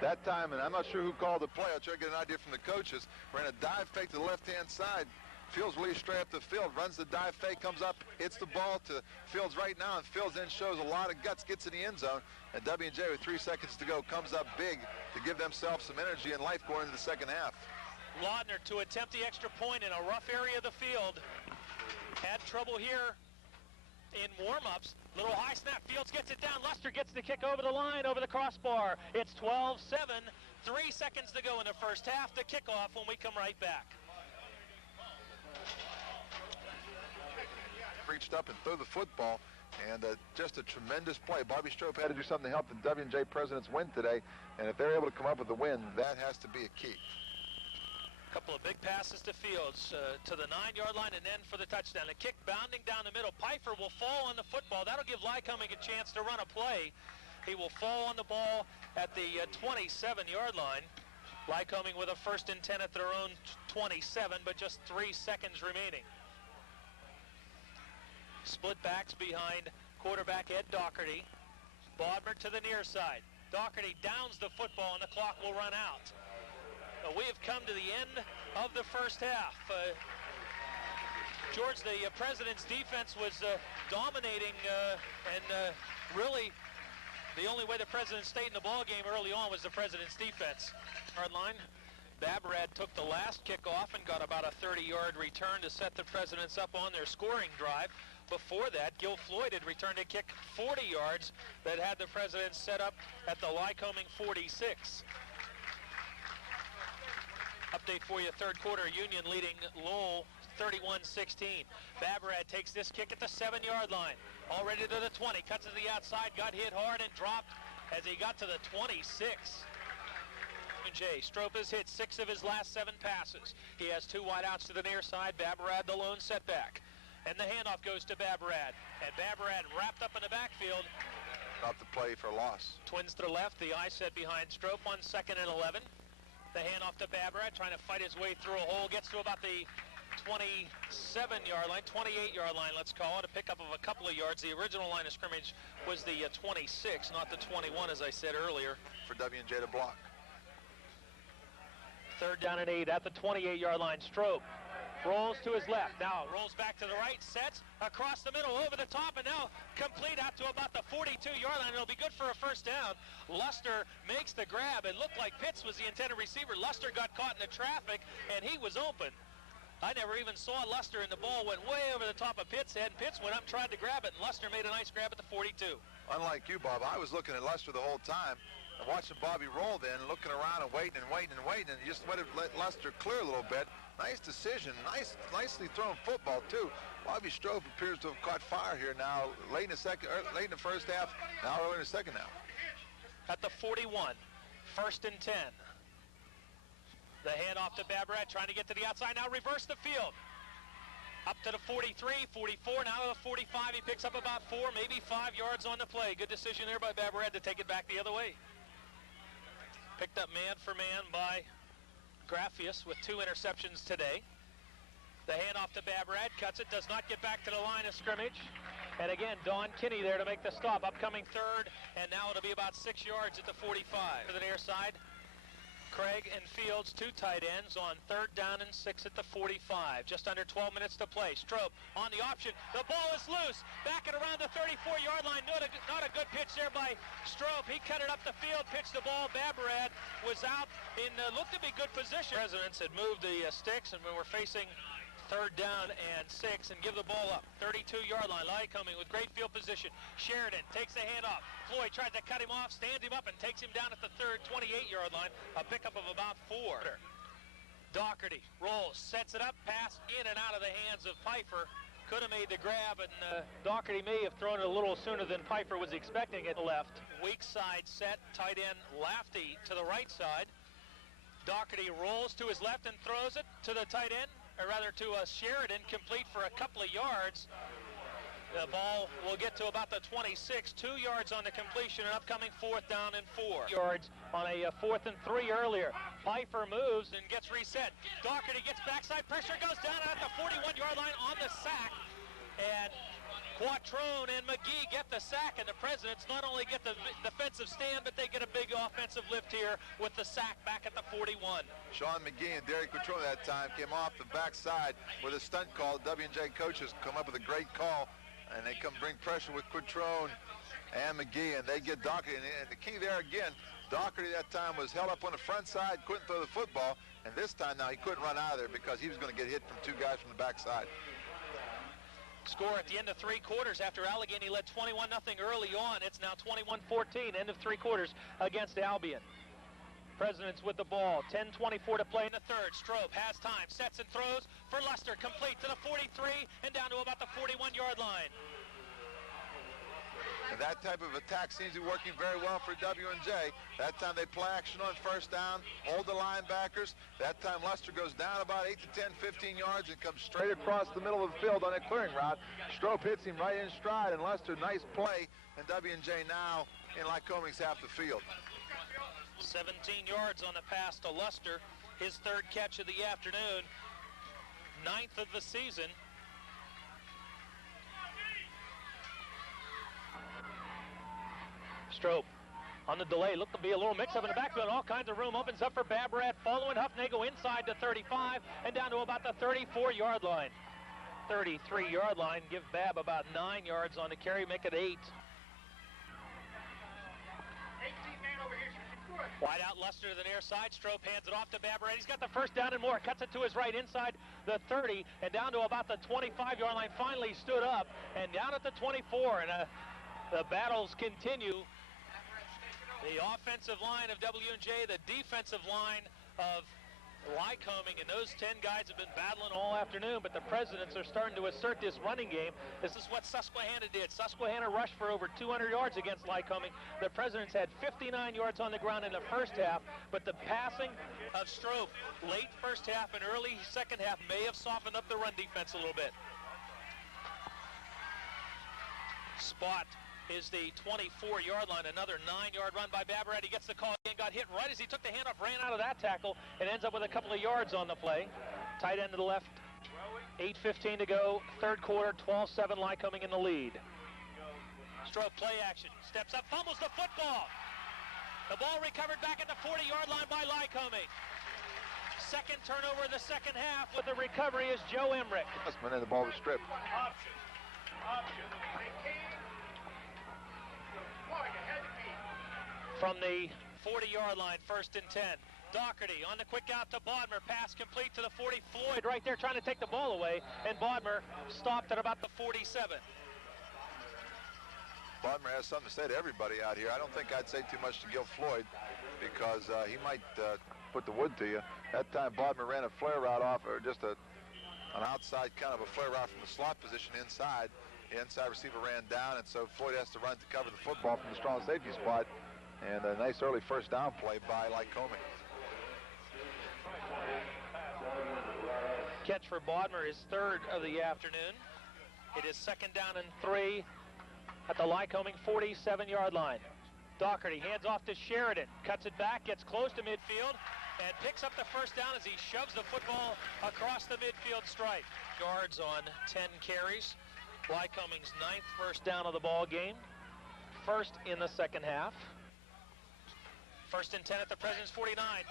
That time, and I'm not sure who called the play. I'll try to get an idea from the coaches. Ran a dive fake to the left-hand side. Fields released straight up the field, runs the dive fake, comes up, hits the ball to Fields right now, and Fields then shows a lot of guts, gets in the end zone, and W&J with 3 seconds to go comes up big to give themselves some energy and life going into the second half. Laudner to attempt the extra point in a rough area of the field. Had trouble here in warm-ups. Little high snap, Fields gets it down. Luster gets the kick over the line, over the crossbar. It's 12-7, 3 seconds to go in the first half. The kickoff when we come right back. Reached up and threw the football, and just a tremendous play. Bobby Strope had to do something to help the W&J Presidents win today, and if they're able to come up with the win, that has to be a key. A couple of big passes to Fields, to the 9-yard line and then for the touchdown. A kick bounding down the middle. Pfeiffer will fall on the football. That'll give Lycoming a chance to run a play. He will fall on the ball at the 27-yard line. Lycoming with a first and 10 at their own 27, but just 3 seconds remaining. Split backs behind quarterback Ed Doherty. Bodmer to the near side. Doherty downs the football and the clock will run out. We have come to the end of the first half. George, the President's defense was dominating and really the only way the Presidents stayed in the ball game early on was the President's defense. Hard line. Babrad took the last kickoff and got about a 30-yard return to set the Presidents up on their scoring drive. Before that, Gil Floyd had returned a kick 40 yards that had the Presidents set up at the Lycoming 46. Update for you, third quarter, Union leading Lowell 31-16. Babrad takes this kick at the 7-yard line. Already to the 20, cuts to the outside, got hit hard and dropped as he got to the 26. Strope has hit 6 of his last 7 passes. He has 2 wideouts to the near side. Babrad the lone setback. And the handoff goes to Babrad. And Babrad wrapped up in the backfield. Not the play for a loss. Twins to the left. The eye set behind Strope on 2nd and 11. The handoff to Babrad, trying to fight his way through a hole. Gets to about the 27-yard line, 28-yard line, let's call it. A pickup of a couple of yards. The original line of scrimmage was the 26, not the 21, as I said earlier. For W&J to block. 3rd down and 8 at the 28-yard line. Strope rolls to his left, now rolls back to the right, sets across the middle, over the top, and now complete out to about the 42-yard line. It'll be good for a first down. Luster makes the grab. It looked like Pitts was the intended receiver. Luster got caught in the traffic, and he was open. I never even saw Luster, and the ball went way over the top of Pitts' head, and Pitts went up, tried to grab it, and Luster made a nice grab at the 42. Unlike you, Bob, I was looking at Luster the whole time, and watching Bobby roll then, looking around and waiting, and he just let Luster clear a little bit. Nice decision, nicely thrown football too. Bobby Strope appears to have caught fire here now, late in the first half, now early in the second half. At the 41, 1st and 10. The handoff to Babrad, trying to get to the outside, now reverse the field. Up to the 43, 44, now to the 45. He picks up about 4, maybe 5 yards on the play. Good decision there by Babrad to take it back the other way. Picked up man for man by Graffius with 2 interceptions today. The handoff to Babrad, cuts it, does not get back to the line of scrimmage. And again, Don Kinney there to make the stop. Upcoming 3rd, and now it'll be about 6 yards at the 45. To the near side, Craig and Fields, 2 tight ends on 3rd down and 6 at the 45. Just under 12 minutes to play. Strope on the option. The ball is loose. Back at around the 34-yard line. Not a good pitch there by Strope. He cut it up the field, pitched the ball. Babrad was out in looked to be good position. Presidents had moved the sticks, and we were facing 3rd down and 6, and give the ball up. 32-yard line. Lycoming with great field position. Sheridan takes the handoff. Floyd tries to cut him off, stands him up, and takes him down at the 28-yard line. A pickup of about 4. Doherty rolls, sets it up, pass in and out of the hands of Pfeiffer. Could have made the grab, and Doherty may have thrown it a little sooner than Pfeiffer was expecting it left. Weak side set, tight end Lafty to the right side. Doherty rolls to his left and throws it to the tight end, or rather to Sheridan, complete for a couple of yards. The ball will get to about the 26, 2 yards on the completion, an upcoming 4th down and 4. Yards on a 4th and 3 earlier. Pfeiffer moves and gets reset. Doherty gets backside, pressure goes down at the 41-yard line on the sack. And Quattrone and McGee get the sack, and the Presidents not only get the defensive stand, but they get a big offensive lift here with the sack back at the 41. Sean McGee and Derek Quattrone that time came off the backside with a stunt call. W&J coaches come up with a great call, and they come bring pressure with Quattrone and McGee, and they get Doherty. And the key there again, Doherty that time was held up on the front side, couldn't throw the football, and this time now he couldn't run out of there because he was going to get hit from 2 guys from the backside. Score at the end of 3 quarters after Allegheny led 21-0 early on. It's now 21-14, end of 3 quarters against Albion. Presidents with the ball, 10:24 to play in the 3rd. Strobe has time, sets and throws for Luster, complete to the 43 and down to about the 41-yard line. And that type of attack seems to be working very well for W&J. That time they play action on 1st down, hold the linebackers. That time Luster goes down about 8 to 10, 15 yards and comes straight across the middle of the field on a clearing route. Strobe hits him right in stride, and Luster, nice play, and W&J now in Lycoming's half the field. 17 yards on the pass to Luster, his 3rd catch of the afternoon, 9th of the season. Strobe on the delay, looked to be a little mix-up in the backfield. All kinds of room opens up for Babrat, following Huffnagel inside the 35 and down to about the 34-yard line. 33-yard line, give Bab about 9 yards on the carry, make it 8. Wide out Luster to the near side. Strobe hands it off to Babrat. He's got the 1st down and more. Cuts it to his right inside the 30 and down to about the 25-yard line. Finally stood up and down at the 24. And the battles continue. The offensive line of W&J, the defensive line of Lycoming, and those 10 guys have been battling all afternoon, but the Presidents are starting to assert this running game. This is what Susquehanna did. Susquehanna rushed for over 200 yards against Lycoming. The Presidents had 59 yards on the ground in the 1st half, but the passing of Strobe late 1st half and early 2nd half may have softened up the run defense a little bit. Spot is the 24-yard line, another 9-yard run by Babrat. He gets the call again, got hit right as he took the handoff, ran out of that tackle, and ends up with a couple of yards on the play. Tight end to the left, 8:15 to go, 3rd quarter, 12-7, Lycoming in the lead. Strobe play action, steps up, fumbles the football. The ball recovered back at the 40-yard line by Lycoming. 2nd turnover in the 2nd half with the recovery is Joe Emmerich. And the ball was stripped. Option. From the 40-yard line, 1st and 10. Doherty on the quick out to Bodmer. Pass complete to the 40. Floyd right there trying to take the ball away, and Bodmer stopped at about the 47. Bodmer has something to say to everybody out here. I don't think I'd say too much to Gil Floyd because he might put the wood to you. That time Bodmer ran a flare route off, or just an outside kind of a flare route from the slot position inside. The inside receiver ran down, and so Floyd has to run to cover the football from the strong safety spot. And a nice early 1st down play by Lycoming. Catch for Bodmer is 3rd of the afternoon. It is 2nd down and 3 at the Lycoming 47-yard line. Doherty hands off to Sheridan, cuts it back, gets close to midfield, and picks up the 1st down as he shoves the football across the midfield stripe. Yards on 10 carries. Lycoming's 9th 1st down of the ball game. 1st in the 2nd half. 1st and 10 at the President's 49.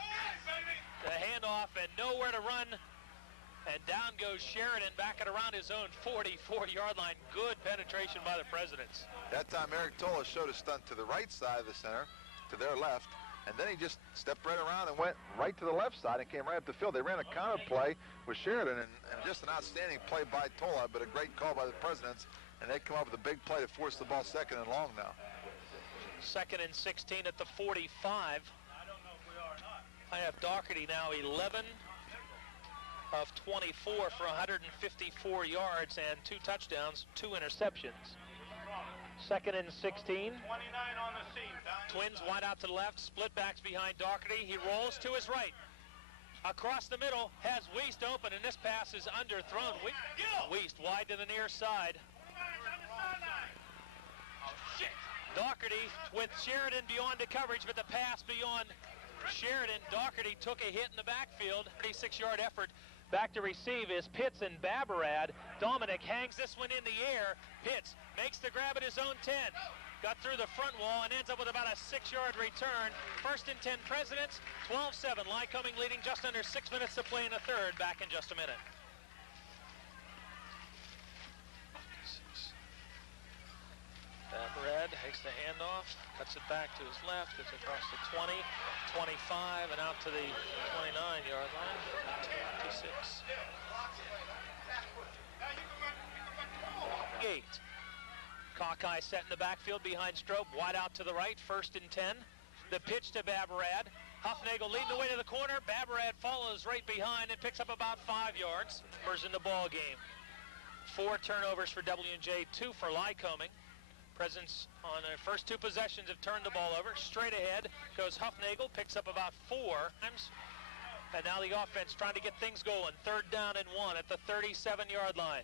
The handoff and nowhere to run. And down goes Sheridan back at around his own 44-yard line. Good penetration by the Presidents. That time Eric Tola showed a stunt to the right side of the center, to their left. and then he just stepped right around and went right to the left side and came right up the field. They ran a counter play with Sheridan, and just an outstanding play by Tola, but a great call by the Presidents, and they come up with a big play to force the ball 2nd and long now. 2nd and 16 at the 45. I have Doherty now 11 of 24 for 154 yards and 2 touchdowns, 2 interceptions. 2nd and 16. 29 on the seat. Twins wide out to the left, split backs behind Doherty. He rolls to his right. Across the middle, has Wiest open, and this pass is underthrown. Wiest wide to the near side. Doherty with Sheridan beyond the coverage, but the pass beyond Sheridan. Doherty took a hit in the backfield. 36-yard effort. Back to receive is Pitts and Babarad. Dominic hangs this one in the air. Pitts makes the grab at his own 10. Got through the front wall and ends up with about a 6-yard return. 1st and 10 Presidents, 12-7. Lycoming leading just under 6 minutes to play in the 3rd. Back in just a minute. Babarad takes the handoff, cuts it back to his left, gets across the 20, 25, and out to the 29-yard line. 26. 8. Cockeye set in the backfield behind Strobe, wide out to the right, 1st and 10. The pitch to Babarad. Huffnagel leading the way to the corner. Babarad follows right behind and picks up about 5 yards. Numbers in the ball game. 4 turnovers for W&J, 2 for Lycoming. Presidents on their first 2 possessions have turned the ball over. Straight ahead goes Huffnagel, picks up about 4 times. And now the offense trying to get things going. 3rd down and 1 at the 37-yard line.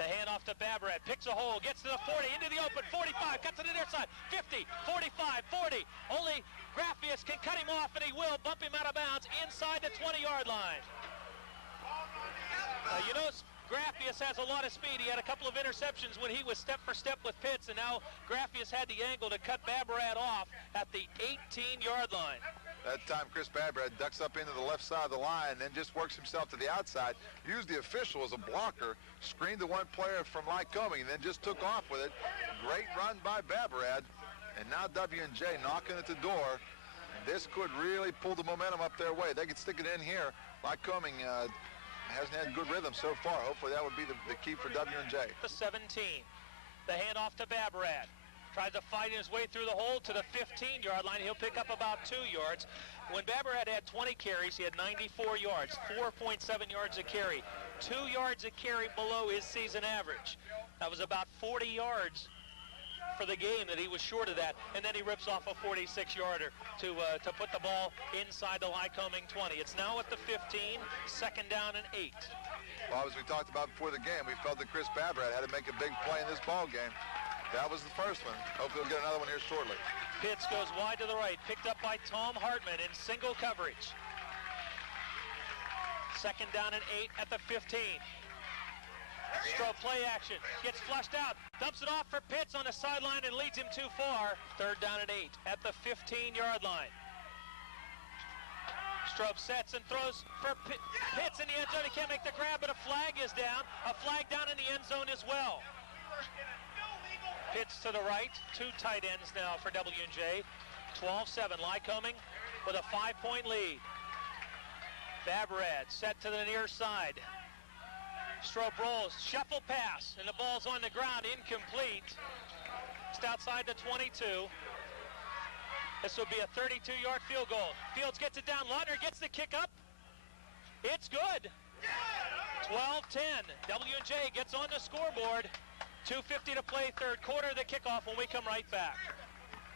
The handoff to Babarad, picks a hole, gets to the 40, into the open, 45, cuts to the near side, 50, 45, 40. Only Graffius can cut him off, and he will bump him out of bounds inside the 20-yard line. You know, Graffius has a lot of speed. He had a couple of interceptions when he was step for step with Pitts, and now Graffius had the angle to cut Babarad off at the 18-yard line. That time, Chris Babarad ducks up into the left side of the line and then just works himself to the outside, used the official as a blocker, screened the one player from Lycoming, and then just took off with it. Great run by Babarad, and now W&J knocking at the door. And this could really pull the momentum up their way. They could stick it in here. Lycoming hasn't had good rhythm so far. Hopefully that would be the key for W&J. The 17. The handoff to Babarad. Tries to fight his way through the hole to the 15-yard line. He'll pick up about 2 yards. When Babarad had 20 carries, he had 94 yards, 4.7 yards a carry, 2 yards a carry below his season average. That was about 40 yards for the game that he was short of that, and then he rips off a 46-yarder to put the ball inside the Lycoming 20. It's now at the 15, 2nd down and 8. Well, as we talked about before the game, we felt that Chris Babarad had to make a big play in this ball game. That was the first one. Hopefully we'll get another one here shortly. Pitts goes wide to the right, picked up by Tom Hartman in single coverage. 2nd down and 8 at the 15. Strobe play action, gets flushed out, dumps it off for Pitts on the sideline and leads him too far. 3rd down and 8 at the 15-yard line. Strobe sets and throws for Pitts in the end zone. He can't make the grab, but a flag is down. A flag down in the end zone as well. Pitts to the right, 2 tight ends now for W&J. 12-7, Lycoming with a 5-point lead. Babarad set to the near side. Strobe rolls, shuffle pass, and the ball's on the ground, incomplete. Just outside the 22. This will be a 32-yard field goal. Fields gets it down, Lautner gets the kick up. It's good. 12-10, W&J gets on the scoreboard. 2:50 to play, 3rd quarter, the kickoff when we come right back.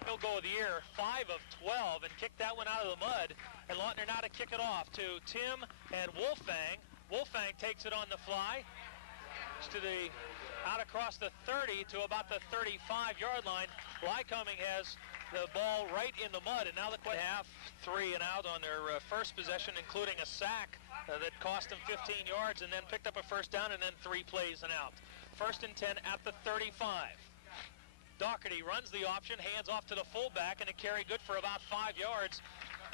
Field goal of the year, 5 of 12, and kicked that one out of the mud. And Lautner now to kick it off to Tim and Wolfang. Wolfang takes it on the fly. Out across the 30 to about the 35-yard line. Lycoming has the ball right in the mud, and now the half 3 and out on their first possession, including a sack that cost them 15 yards, and then picked up a 1st down, and then 3 plays and out. 1st and 10 at the 35. Doherty runs the option, hands off to the fullback, and a carry good for about 5 yards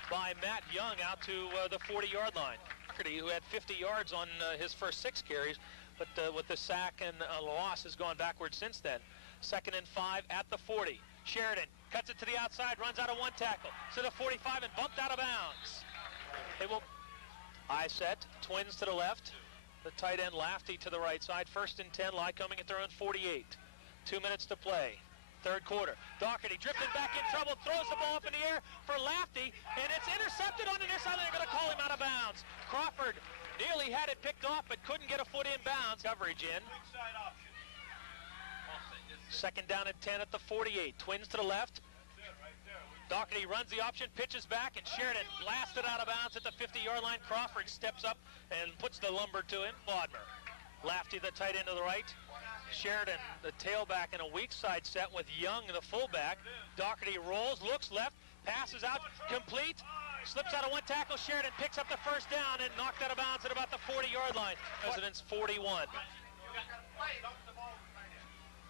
by Matt Young out to the 40-yard line. Doherty, who had 50 yards on his first 6 carries, but with the sack and loss has gone backwards since then. 2nd and 5 at the 40. Sheridan cuts it to the outside, runs out of one tackle, to the 45 and bumped out of bounds. They will eye set, Twins to the left, the tight end Lafty to the right side. 1st and 10, Lycoming at their own 48. 2 minutes to play. Third quarter. Doherty drifting back in trouble, throws the ball up in the air for Lafty, and it's intercepted on the near side. They're going to call him out of bounds. Crawford nearly had it picked off, but couldn't get a foot in bounds. Coverage in. 2nd down and 10 at the 48. Twins to the left. Doherty runs the option, pitches back, and Sheridan blasted out of bounds at the 50-yard line. Crawford steps up and puts the lumber to him. Bodmer. Lafty, the tight end to the right. Sheridan, the tailback, in a weak side set with Young, the fullback. Doherty rolls, looks left, passes out, complete, slips out of one tackle. Sheridan picks up the 1st down and knocked out of bounds at about the 40-yard line. President's 41.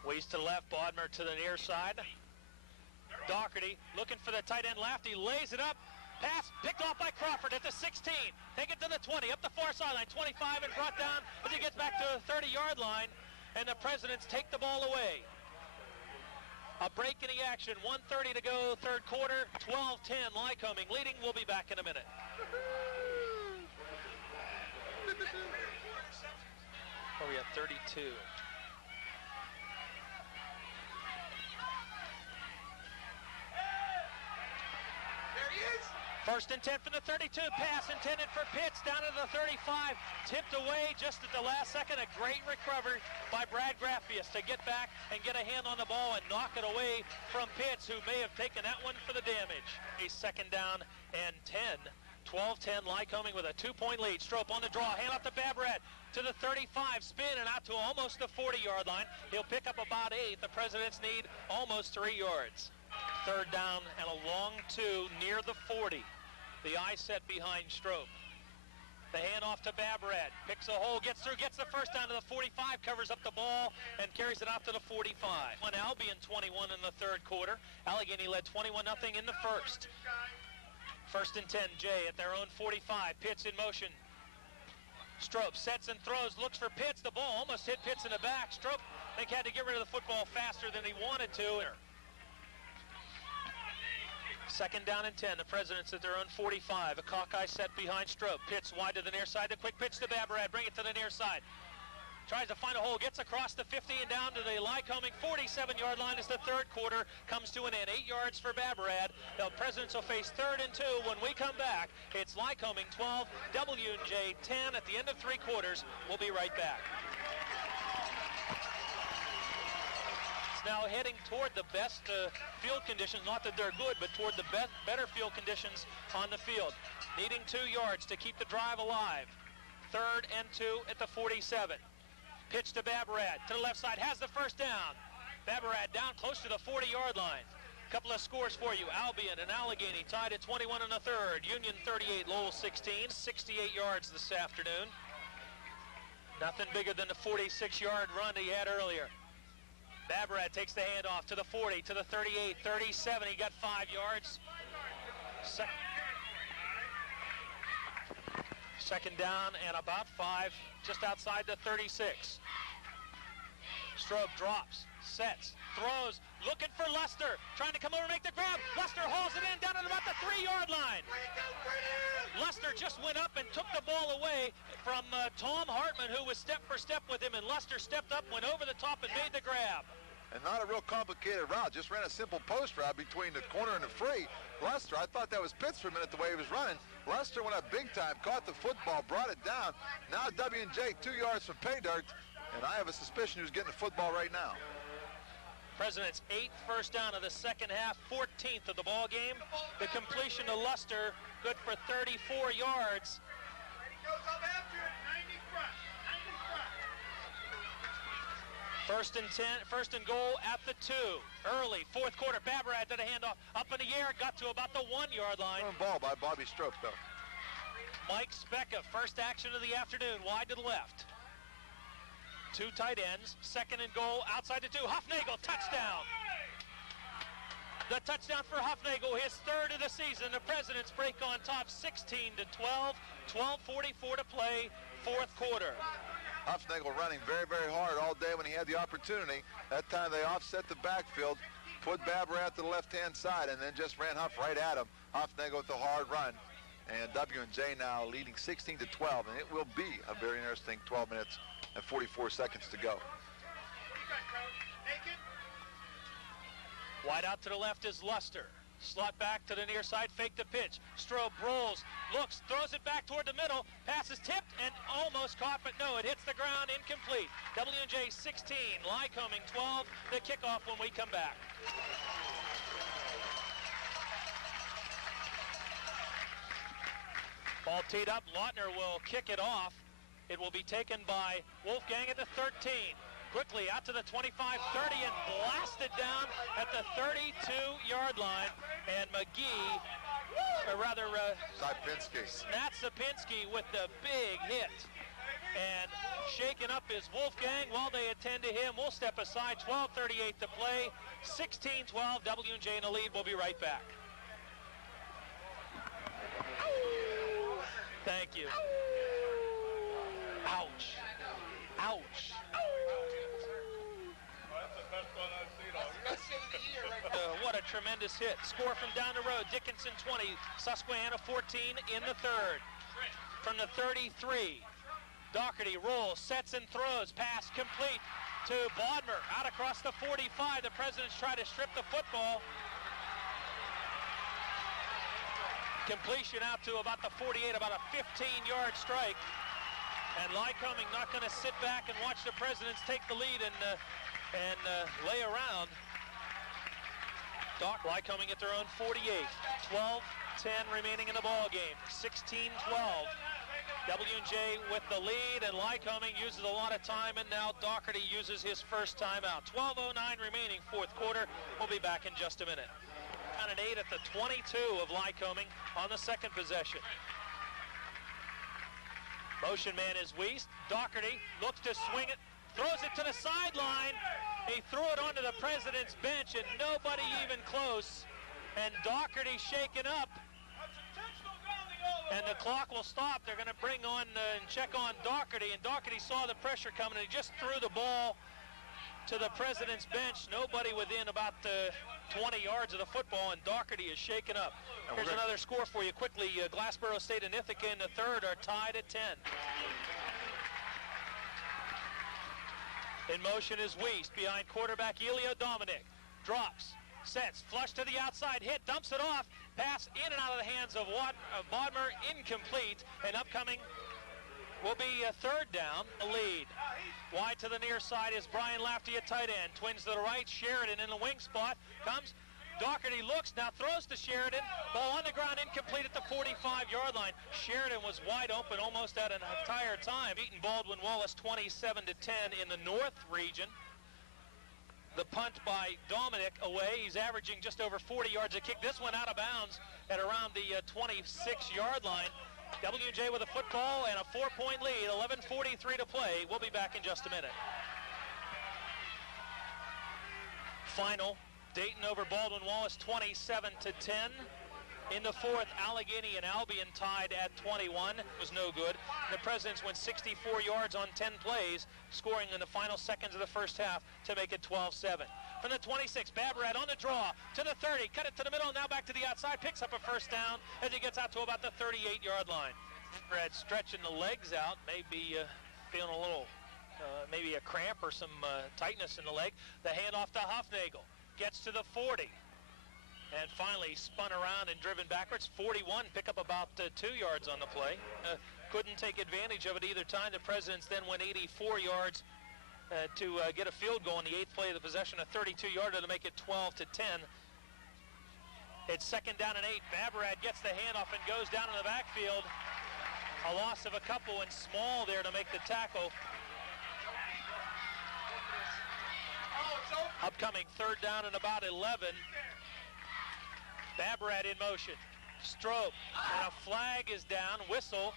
Ways to the left, Bodmer to the near side. Doherty looking for the tight end Lafty, lays it up, pass picked off by Crawford at the 16. Take it to the 20, up the far sideline, 25 and brought down as he gets back to the 30-yard line, and the Presidents take the ball away. A break in the action, 1:30 to go, third quarter, 12-10, Lycoming leading. We'll be back in a minute. Oh, we have 32. First and 10 from the 32, pass intended for Pitts down to the 35, tipped away just at the last second. A great recovery by Brad Graffius to get back and get a hand on the ball and knock it away from Pitts, who may have taken that one for the damage. A 2nd down and 10. 12-10, Lycoming with a 2-point lead. Strope on the draw, hand off to Babrad to the 35, spin and out to almost the 40-yard line. He'll pick up about 8. The Presidents need almost 3 yards. 3rd down and a long 2 near the 40. The eye set behind Strope. The handoff to Babrad. Picks a hole, gets through, gets the 1st down to the 45, covers up the ball, and carries it out to the 45. Albion 21 in the 3rd quarter. Allegheny led 21-0 in the 1st. 1st and 10, Jay at their own 45. Pitts in motion. Strope sets and throws, looks for Pitts. The ball almost hit Pitts in the back. Strope, I think, had to get rid of the football faster than he wanted to. 2nd down and 10. The Presidents at their own 45. A cockeye set behind Strope. Pitts wide to the near side. The quick pitch to Babrad. Bring it to the near side. Tries to find a hole. Gets across the 50 and down to the Lycoming 47-yard line as the 3rd quarter comes to an end. 8 yards for Babrad. The Presidents will face 3rd and 2 when we come back. It's Lycoming 12, W&J 10 at the end of 3 quarters. We'll be right back. Now heading toward the best field conditions, not that they're good, but toward the better field conditions on the field. Needing 2 yards to keep the drive alive. 3rd and 2 at the 47. Pitch to Babrad to the left side, has the 1st down. Babrad down close to the 40-yard line. Couple of scores for you. Albion and Allegheny tied at 21 in the 3rd. Union 38, Lowell 16. 68 yards this afternoon. Nothing bigger than the 46-yard run he had earlier. Babrad takes the handoff to the 40, to the 38, 37. He got 5 yards. 2nd down and about 5, just outside the 36. Strobe drops, sets, throws, looking for Lester, trying to come over and make the grab. Lester hauls it in down at about the 3-yard line. Lester just went up and took the ball away from Tom Hartman, who was step for step with him, and Lester stepped up, went over the top, and made the grab. And not a real complicated route, just ran a simple post route between the corner and the free. Lester, I thought that was Pitts for a minute the way he was running. Lester went up big time, caught the football, brought it down. Now W&J 2 yards from pay dirt, and I have a suspicion who's getting the football right now. President's 8th 1st down of the 2nd half, 14th of the ball game. The completion to Lester, good for 34 yards. First and goal at the 2. Early, 4th quarter, Babrad did a handoff up in the air, got to about the 1-yard line. Ball by Bobby Strope, though. Mike Specka, first action of the afternoon, wide to the left. 2 tight ends, 2nd and goal, outside the 2. Huffnagel, touchdown. The touchdown for Huffnagel, his 3rd of the season. The Presidents break on top 16-12, 12:44 to play, 4th quarter. Huffnagel running very, very hard all day when he had the opportunity. That time they offset the backfield, put Babrat to the left-hand side and then just ran Huff right at him. Hofnagel with the hard run. And W&J now leading 16-12, and it will be a very interesting 12 minutes and 44 seconds to go. Wide out to the left is Luster. Slot back to the near side, fake the pitch. Strobe rolls, looks, throws it back toward the middle. Pass is tipped and almost caught, but no, it hits the ground, incomplete. W&J 16, Lycoming 12. The kickoff when we come back. Ball teed up, Lautner will kick it off. It will be taken by Wolfgang at the 13. Quickly out to the 25-30 and blasted down at the 32-yard line. And McGee, or rather Matt Sapinski with the big hit. And shaken up is Wolfgang while they attend to him. We'll step aside, 12:38 to play, 16-12, W&J in the lead. We'll be right back. Thank you. Ouch. Ouch. What a tremendous hit. Score from down the road. Dickinson 20, Susquehanna 14 in the third. From the 33, Doherty rolls, sets and throws. Pass complete to Bodmer. Out across the 45. The Presidents try to strip the football. Completion out to about the 48, about a 15-yard strike. And Lycoming not going to sit back and watch the Presidents take the lead and lay around. Lycoming at their own 48. 12-10 remaining in the ball game. 16-12. W&J with the lead, and Lycoming uses a lot of time, and now Doherty uses his first timeout. 12:09 remaining, fourth quarter. We'll be back in just a minute. Down an 8 at the 22 of Lycoming on the second possession. Motion man is Wiest. Doherty looks to swing it, throws it to the sideline. He threw it onto the President's bench, and nobody even close. And Doherty shaken up. And the clock will stop. They're going to bring on and check on Doherty, and Doherty saw the pressure coming, and he just threw the ball to the President's bench. Nobody within about 20 yards of the football, and Doherty is shaken up. Here's another score for you quickly. Glassboro State and Ithaca in the third are tied at 10. In motion is Wiest behind quarterback Elio Dominic. Drops, sets, flush to the outside, hit, dumps it off. Pass in and out of the hands of Bodmer, incomplete. And upcoming will be a third down, the lead. Wide to the near side is Brian Lafty at tight end. Twins to the right, Sheridan in the wing spot. Comes, Doherty looks, now throws to Sheridan. Ball on the ground, incomplete at the 45-yard line. Sheridan was wide open almost at an entire time. Beaten Baldwin Wallace 27-10 in the north region. The punt by Dominic away. He's averaging just over 40 yards a kick. This one out of bounds at around the 26-yard line. W&J with a football and a 4-point lead. 11:43 to play. We'll be back in just a minute. Final. Dayton over Baldwin Wallace 27-10. In the fourth, Allegheny and Albion tied at 21. It was no good. The Presidents went 64 yards on 10 plays, scoring in the final seconds of the first half to make it 12-7. From the 26, Babrat on the draw to the 30, cut it to the middle, now back to the outside, picks up a first down as he gets out to about the 38-yard line. Babrat stretching the legs out, maybe feeling a little, maybe a cramp or some tightness in the leg. The handoff to Hofnagel, gets to the 40. And finally spun around and driven backwards. 41, pick up about 2 yards on the play. Couldn't take advantage of it either time. The Presidents then went 84 yards to get a field goal in the 8th play of the possession, a 32-yarder to make it 12-10. It's second down and 8. Babrat gets the handoff and goes down in the backfield. A loss of a couple, and Small there to make the tackle. Upcoming third down and about 11. Babrat in motion. Strobe, and a flag is down, whistle.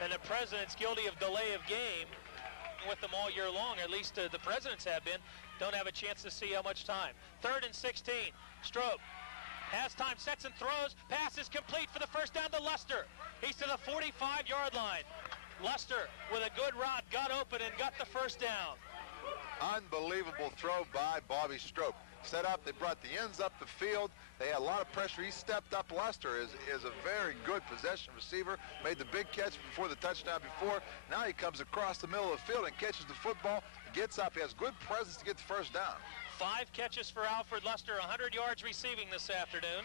And the Presidents guilty of delay of game with them all year long, at least the Presidents have been. Don't have a chance to see how much time. Third and 16. Strobe has time, sets and throws. Pass is complete for the first down to Luster. He's to the 45-yard line. Luster with a good route, got open and got the first down. Unbelievable throw by Bobby Strope. Set up, they brought the ends up the field. They had a lot of pressure. He stepped up. Lester is a very good possession receiver. Made the big catch before the touchdown before. Now he comes across the middle of the field and catches the football. Gets up. He has good presence to get the first down. 5 catches for Alfred Luster, 100 yards receiving this afternoon.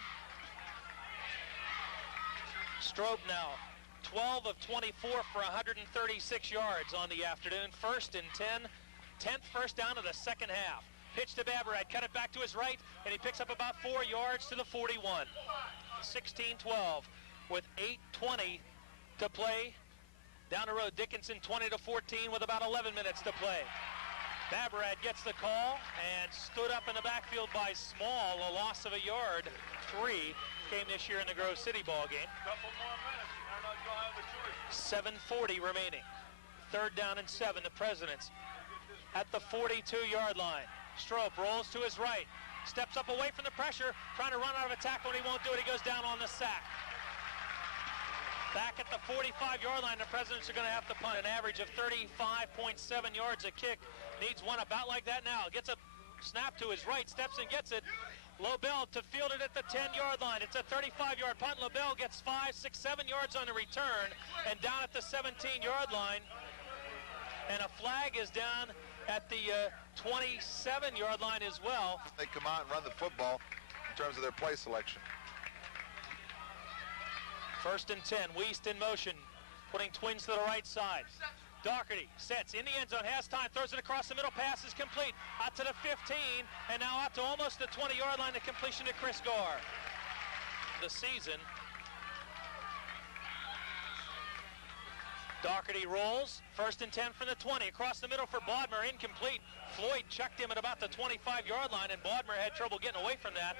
Strobe now 12 of 24 for 136 yards on the afternoon. First and 10, 10th first down of the second half. Pitch to Baberad, cut it back to his right, and he picks up about 4 yards to the 41. 16-12 with 8:20 to play. Down the road, Dickinson 20-14 with about 11 minutes to play. Baberad gets the call and stood up in the backfield by Small, a loss of a yard. 3 came this year in the Grove City ball game. Couple more minutes. They're not going to have a choice. 7:40 remaining. 3rd down and 7. The Presidents at the 42-yard line. Strope rolls to his right, steps up away from the pressure, trying to run out of a tackle, and he won't do it. He goes down on the sack. Back at the 45-yard line, the Presidents are going to have to punt. An average of 35.7 yards a kick. Needs one about like that now. Gets a snap to his right, steps and gets it. Lobel to field it at the 10-yard line. It's a 35-yard punt. Lobel gets 5, 6, 7 yards on the return, and down at the 17-yard line. And a flag is down at the 27-yard line as well. They come out and run the football in terms of their play selection. 1st and 10, Wiest in motion, putting Twins to the right side. Doherty sets in the end zone, has time, throws it across the middle, pass is complete. Out to the 15, and now out to almost the 20-yard line, the completion to Chris Garr. The season. Doherty rolls, 1st and 10 from the 20, across the middle for Bodmer, incomplete. Floyd checked him at about the 25-yard line, and Bodmer had trouble getting away from that.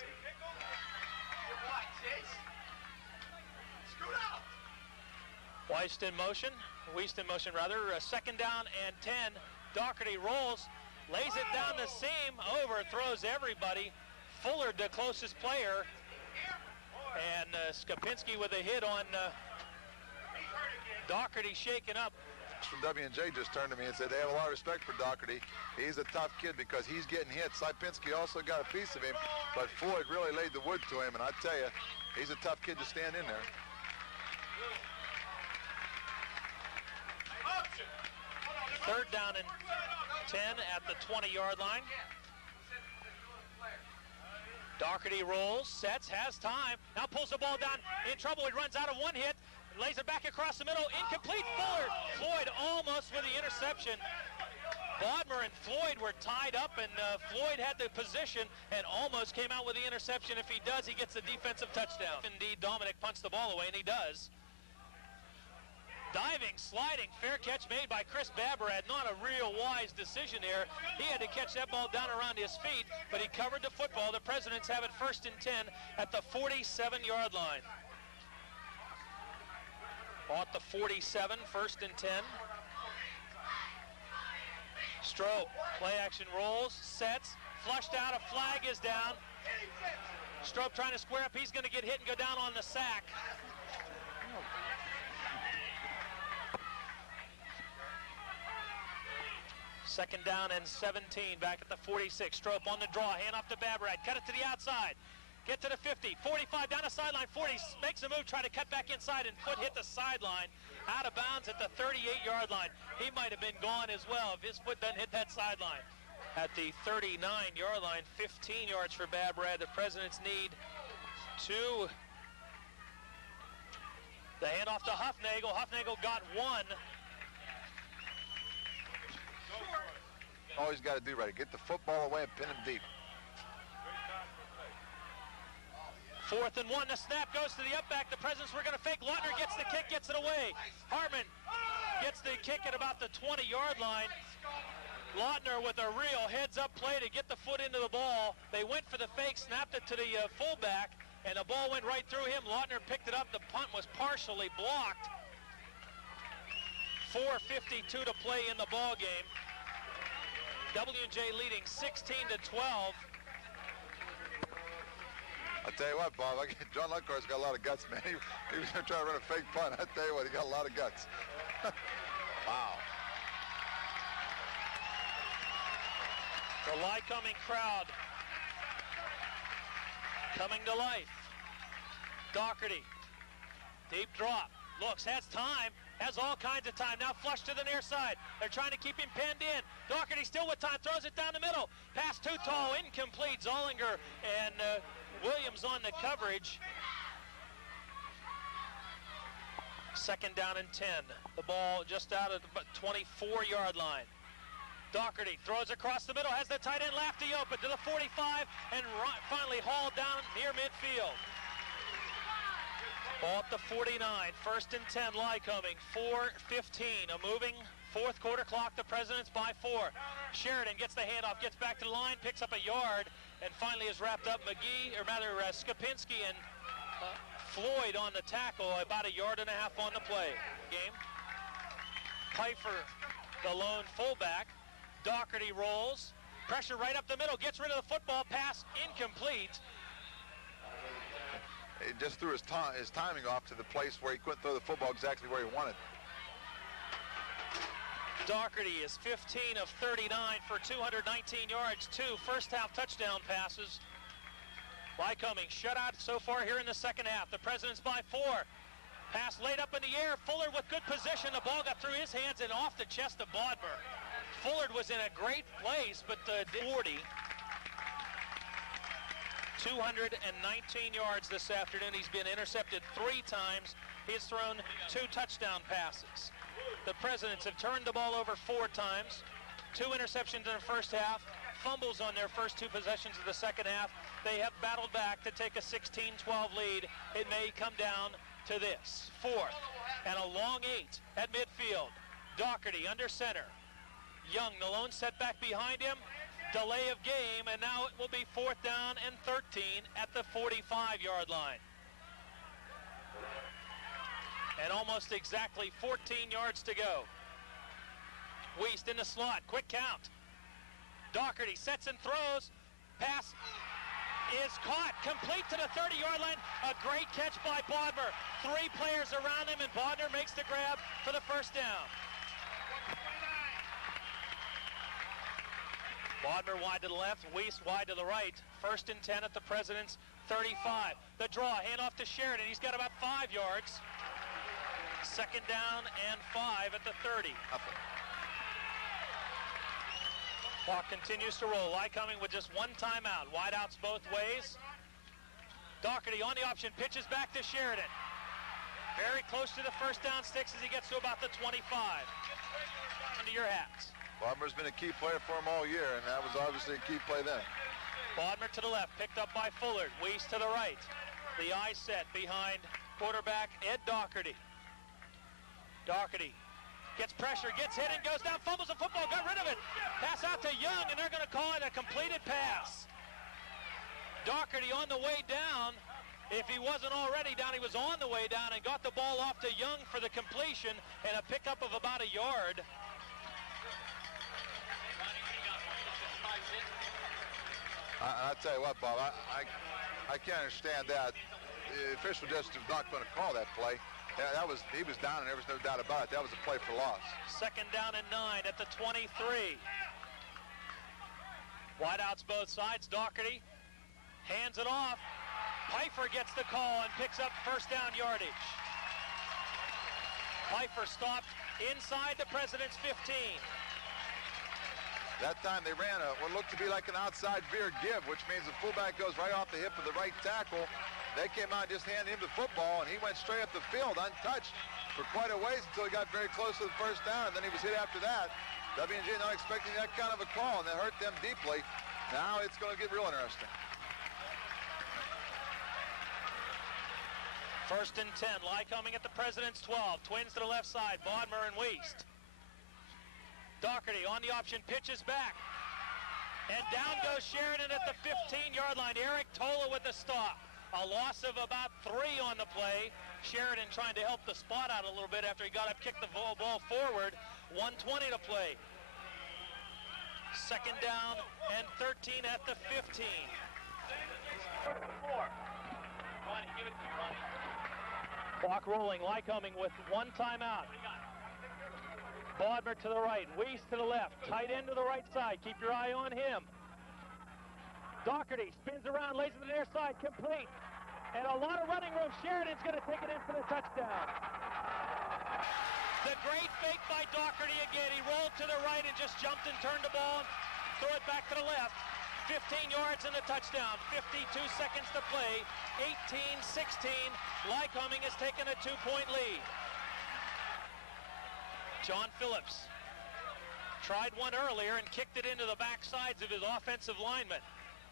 Wiest in motion, 2nd down and 10. Doherty rolls, lays it down the seam, overthrows everybody. Fuller, the closest player, and Skopinski with a hit on Doherty shaken up. From W&J just turned to me and said they have a lot of respect for Doherty. He's a tough kid because he's getting hit. Sipinski also got a piece of him, but Floyd really laid the wood to him, and I tell you, he's a tough kid to stand in there. Third down and 10 at the 20-yard line. Doherty rolls, sets, has time, now pulls the ball down, in trouble, he runs out of one hit, lays it back across the middle, incomplete. Fuller, Floyd almost with the interception. Bodmer and Floyd were tied up, and Floyd had the position and almost came out with the interception. If he does, he gets the defensive touchdown. Indeed, Dominic punts the ball away, and he does. Diving, sliding, fair catch made by Chris Baberad. Not a real wise decision here. He had to catch that ball down around his feet, but he covered the football. The Presidents have it 1st and 10 at the 47-yard line. At the 47, 1st and 10. Strobe, play action rolls, sets, flushed out, a flag is down. Strobe trying to square up, he's going to get hit and go down on the sack. Second down and 17, back at the 46. Strobe on the draw, hand off to Baberad, cut it to the outside. Get to the 50, 45, down the sideline, 40, makes a move, try to cut back inside, and foot hit the sideline, out of bounds at the 38-yard line. He might have been gone as well if his foot doesn't hit that sideline. At the 39-yard line, 15 yards for Baberad. The Presidents need 2. The handoff to Huffnagel. Huffnagel got 1. All he's got to do, right, get the football away and pin him deep. 4th and 1, the snap goes to the up back. The Presidents were going to fake. Lautner gets the kick, gets it away. Hartman gets the kick at about the 20-yard line. Lautner with a real heads-up play to get the foot into the ball. They went for the fake, snapped it to the fullback, and the ball went right through him. Lautner picked it up. The punt was partially blocked. 4:52 to play in the ball game. W&J leading 16-12. I'll tell you what, Bob, John Luckhorst's got a lot of guts, man. He was going to try to run a fake punt. I'll tell you what, he got a lot of guts. Wow. The Lycoming crowd coming to life. Doherty, deep drop, looks, has time, has all kinds of time. Now flush to the near side. They're trying to keep him pinned in. Doherty still with time, throws it down the middle. Pass too tall, incomplete. Zollinger and Williams on the coverage. Second down and 10. The ball just out of the 24-yard line. Doherty throws across the middle, has the tight end Lafty open to the 45, and finally hauled down near midfield. Ball at the 49, first and 10, Lycoming, 4:15, a moving fourth quarter clock. The Presidents by 4. Sheridan gets the handoff, gets back to the line, picks up a yard, and finally is wrapped up. Skopinski and Floyd on the tackle, about 1.5 yards on the play. Game. Pfeiffer, the lone fullback. Doherty rolls, pressure right up the middle, gets rid of the football, pass incomplete. He just threw his timing off to the place where he couldn't throw the football exactly where he wanted. Doherty is 15 of 39 for 219 yards, 2 first-half touchdown passes. Lycoming shut out so far here in the second half. The Presidents by 4. Pass laid up in the air. Fuller with good position. The ball got through his hands and off the chest of Bodmer. Fuller was in a great place, but the 40. 219 yards this afternoon. He's been intercepted 3 times. He's thrown 2 touchdown passes. The Presidents have turned the ball over 4 times. 2 interceptions in the first half. Fumbles on their first 2 possessions of the second half. They have battled back to take a 16-12 lead. It may come down to this. 4th and a long 8 at midfield. Doherty under center. Young, the lone setback behind him. Delay of game, and now it will be 4th down and 13 at the 45-yard line. And almost exactly 14 yards to go. Wiest in the slot, quick count. Doherty sets and throws. Pass is caught, complete to the 30-yard line. A great catch by Bodmer. 3 players around him, and Bodmer makes the grab for the first down. Bodmer wide to the left, Wiest wide to the right. First and 10 at the Presidents' 35. The draw, handoff to Sheridan. He's got about 5 yards. Second down and 5 at the 30. Clock continues to roll. Lycoming with just 1 timeout. Wideouts both ways. Doherty on the option, pitches back to Sheridan. Very close to the first down sticks as he gets to about the 25. Into your hats. Bodmer's been a key player for him all year, and that was obviously a key play then. Bodmer to the left, picked up by Fuller. Wiest to the right. The eye set behind quarterback Ed Doherty. Doherty gets pressure, gets hit, and goes down, fumbles the football, got rid of it. Pass out to Young, and they're going to call it a completed pass. Doherty on the way down. If he wasn't already down, he was on the way down and got the ball off to Young for the completion and a pickup of about 1 yard. I'll tell you what, Bob, I can't understand that. The official just is not going to call that play. Yeah, he was down, and there was no doubt about it. That was a play for loss. Second down and 9 at the 23. Wideouts both sides. Doherty hands it off. Pfeiffer gets the call and picks up first down yardage. Pfeiffer stopped inside the President's 15. That time they ran what looked to be like an outside veer give, which means the fullback goes right off the hip of the right tackle. They came out and just handed him the football, and he went straight up the field untouched for quite a ways until he got very close to the first down, and then he was hit after that. W&J not expecting that kind of a call, and that hurt them deeply. Now it's going to get real interesting. First and 10, Lycoming at the President's 12. Twins to the left side, Bodmer and Wiest. Doherty on the option, pitches back. And down goes Sheridan at the 15-yard line. Eric Tola with the stop. A loss of about 3 on the play. Sheridan trying to help the spot out a little bit after he got up, kicked the ball forward. 1:20 to play. Second down and 13 at the 15. 4. Ronnie, give it to Ronnie. Clock rolling, Lycoming with 1 timeout. Bodmer to the right, Wiest to the left, tight end to the right side. Keep your eye on him. Doherty spins around, lays it to the near side, complete. And a lot of running room. Sheridan's going to take it in for the touchdown. The great fake by Doherty again. He rolled to the right and just jumped and turned the ball and threw it back to the left. 15 yards and the touchdown. 52 seconds to play. 18-16. Lycoming has taken a 2-point lead. John Phillips tried one earlier and kicked it into the back sides of his offensive lineman.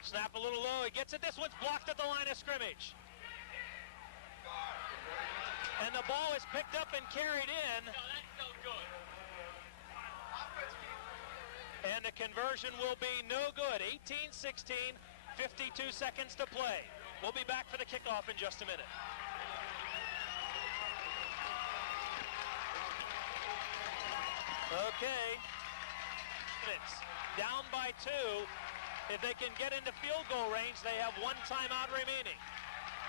Snap a little low. He gets it. This one's blocked at the line of scrimmage. And the ball is picked up and carried in. No, that's no good. And the conversion will be no good. 18-16, 52 seconds to play. We'll be back for the kickoff in just a minute. Okay. It's down by 2. If they can get into field goal range, they have 1 timeout remaining.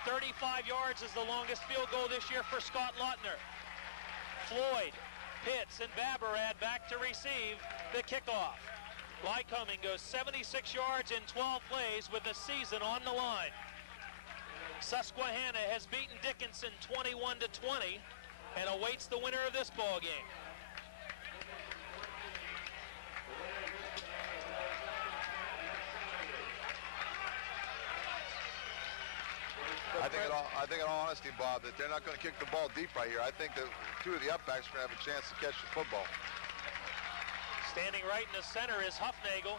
35 yards is the longest field goal this year for Scott Lautner. Floyd, Pitts, and Babarad back to receive the kickoff. Lycoming goes 76 yards in 12 plays with the season on the line. Susquehanna has beaten Dickinson 21-20 and awaits the winner of this ball game. I think in all honesty, Bob, that they're not going to kick the ball deep right here. I think that 2 of the upbacks are going to have a chance to catch the football. Standing right in the center is Huffnagel.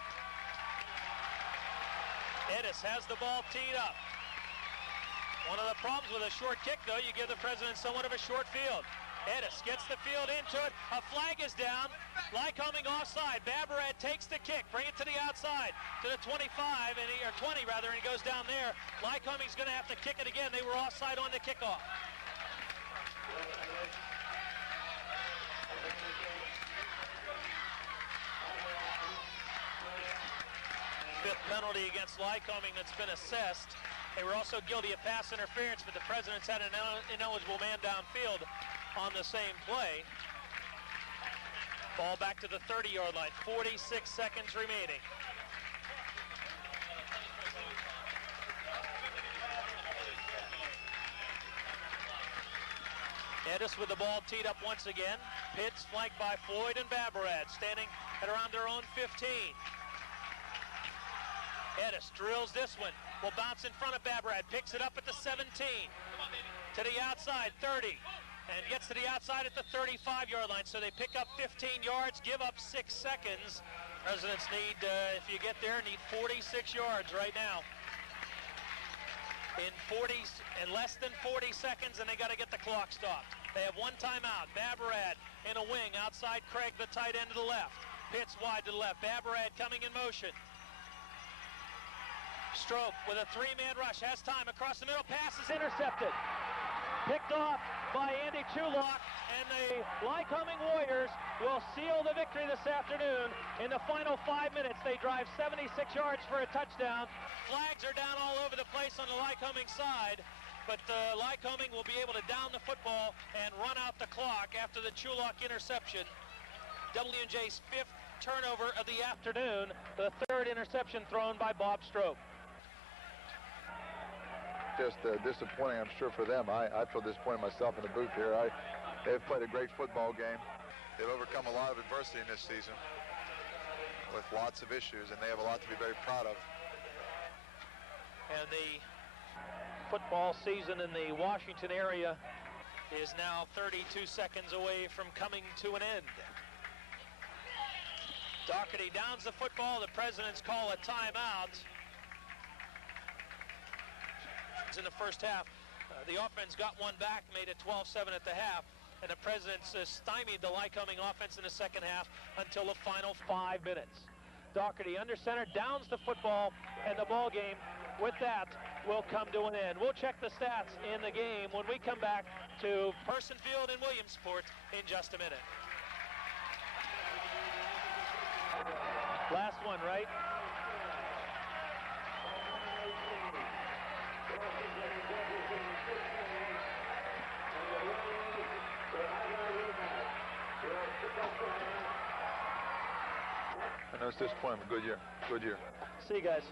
Edis has the ball teed up. One of the problems with a short kick, though, you give the President somewhat of a short field. Edis gets the field into it. A flag is down. Lycoming offside. Babarad takes the kick. Bring it to the outside. To the 25, or 20 rather, and he goes down there. Lycoming's going to have to kick it again. They were offside on the kickoff. Fifth penalty against Lycoming that's been assessed. They were also guilty of pass interference, but the Presidents had an ineligible man downfield on the same play. Ball back to the 30-yard line. 46 seconds remaining. Edis with the ball teed up once again. Pitts flanked by Floyd and Babarad, standing at around their own 15. Edis drills this one. Will bounce in front of Babarad. Picks it up at the 17. To the outside, 30. And gets to the outside at the 35-yard line. So they pick up 15 yards, give up 6 seconds. Presidents need, if you get there, need 46 yards right now. In less than 40 seconds, and they got to get the clock stopped. They have 1 timeout. Babarad in a wing outside Craig, the tight end to the left. Pitts wide to the left. Babarad coming in motion. Stroke with a 3-man rush. Has time across the middle. Pass is intercepted. Picked off by Andy Chulak, and the Lycoming Warriors will seal the victory this afternoon. In the final 5 minutes, they drive 76 yards for a touchdown. Flags are down all over the place on the Lycoming side, but Lycoming will be able to down the football and run out the clock after the Chulak interception. W&J's 5th turnover of the afternoon, the 3rd interception thrown by Bob Stroke. Just disappointing, I'm sure, for them. I feel disappointed myself in the booth here. They've played a great football game. They've overcome a lot of adversity in this season with lots of issues, and they have a lot to be very proud of. And the football season in the Washington area is now 32 seconds away from coming to an end. Doherty downs the football. The Presidents call a timeout. In the first half, the offense got one back, made it 12-7 at the half, and the Presidents stymied the Lycoming offense in the second half until the final 5 minutes. Doherty under center, downs the football, and the ball game with that will come to an end. We'll check the stats in the game when we come back to Person Field in Williamsport in just a minute. Last one, right? I know it's disappointing, but good year. Good year. See you guys.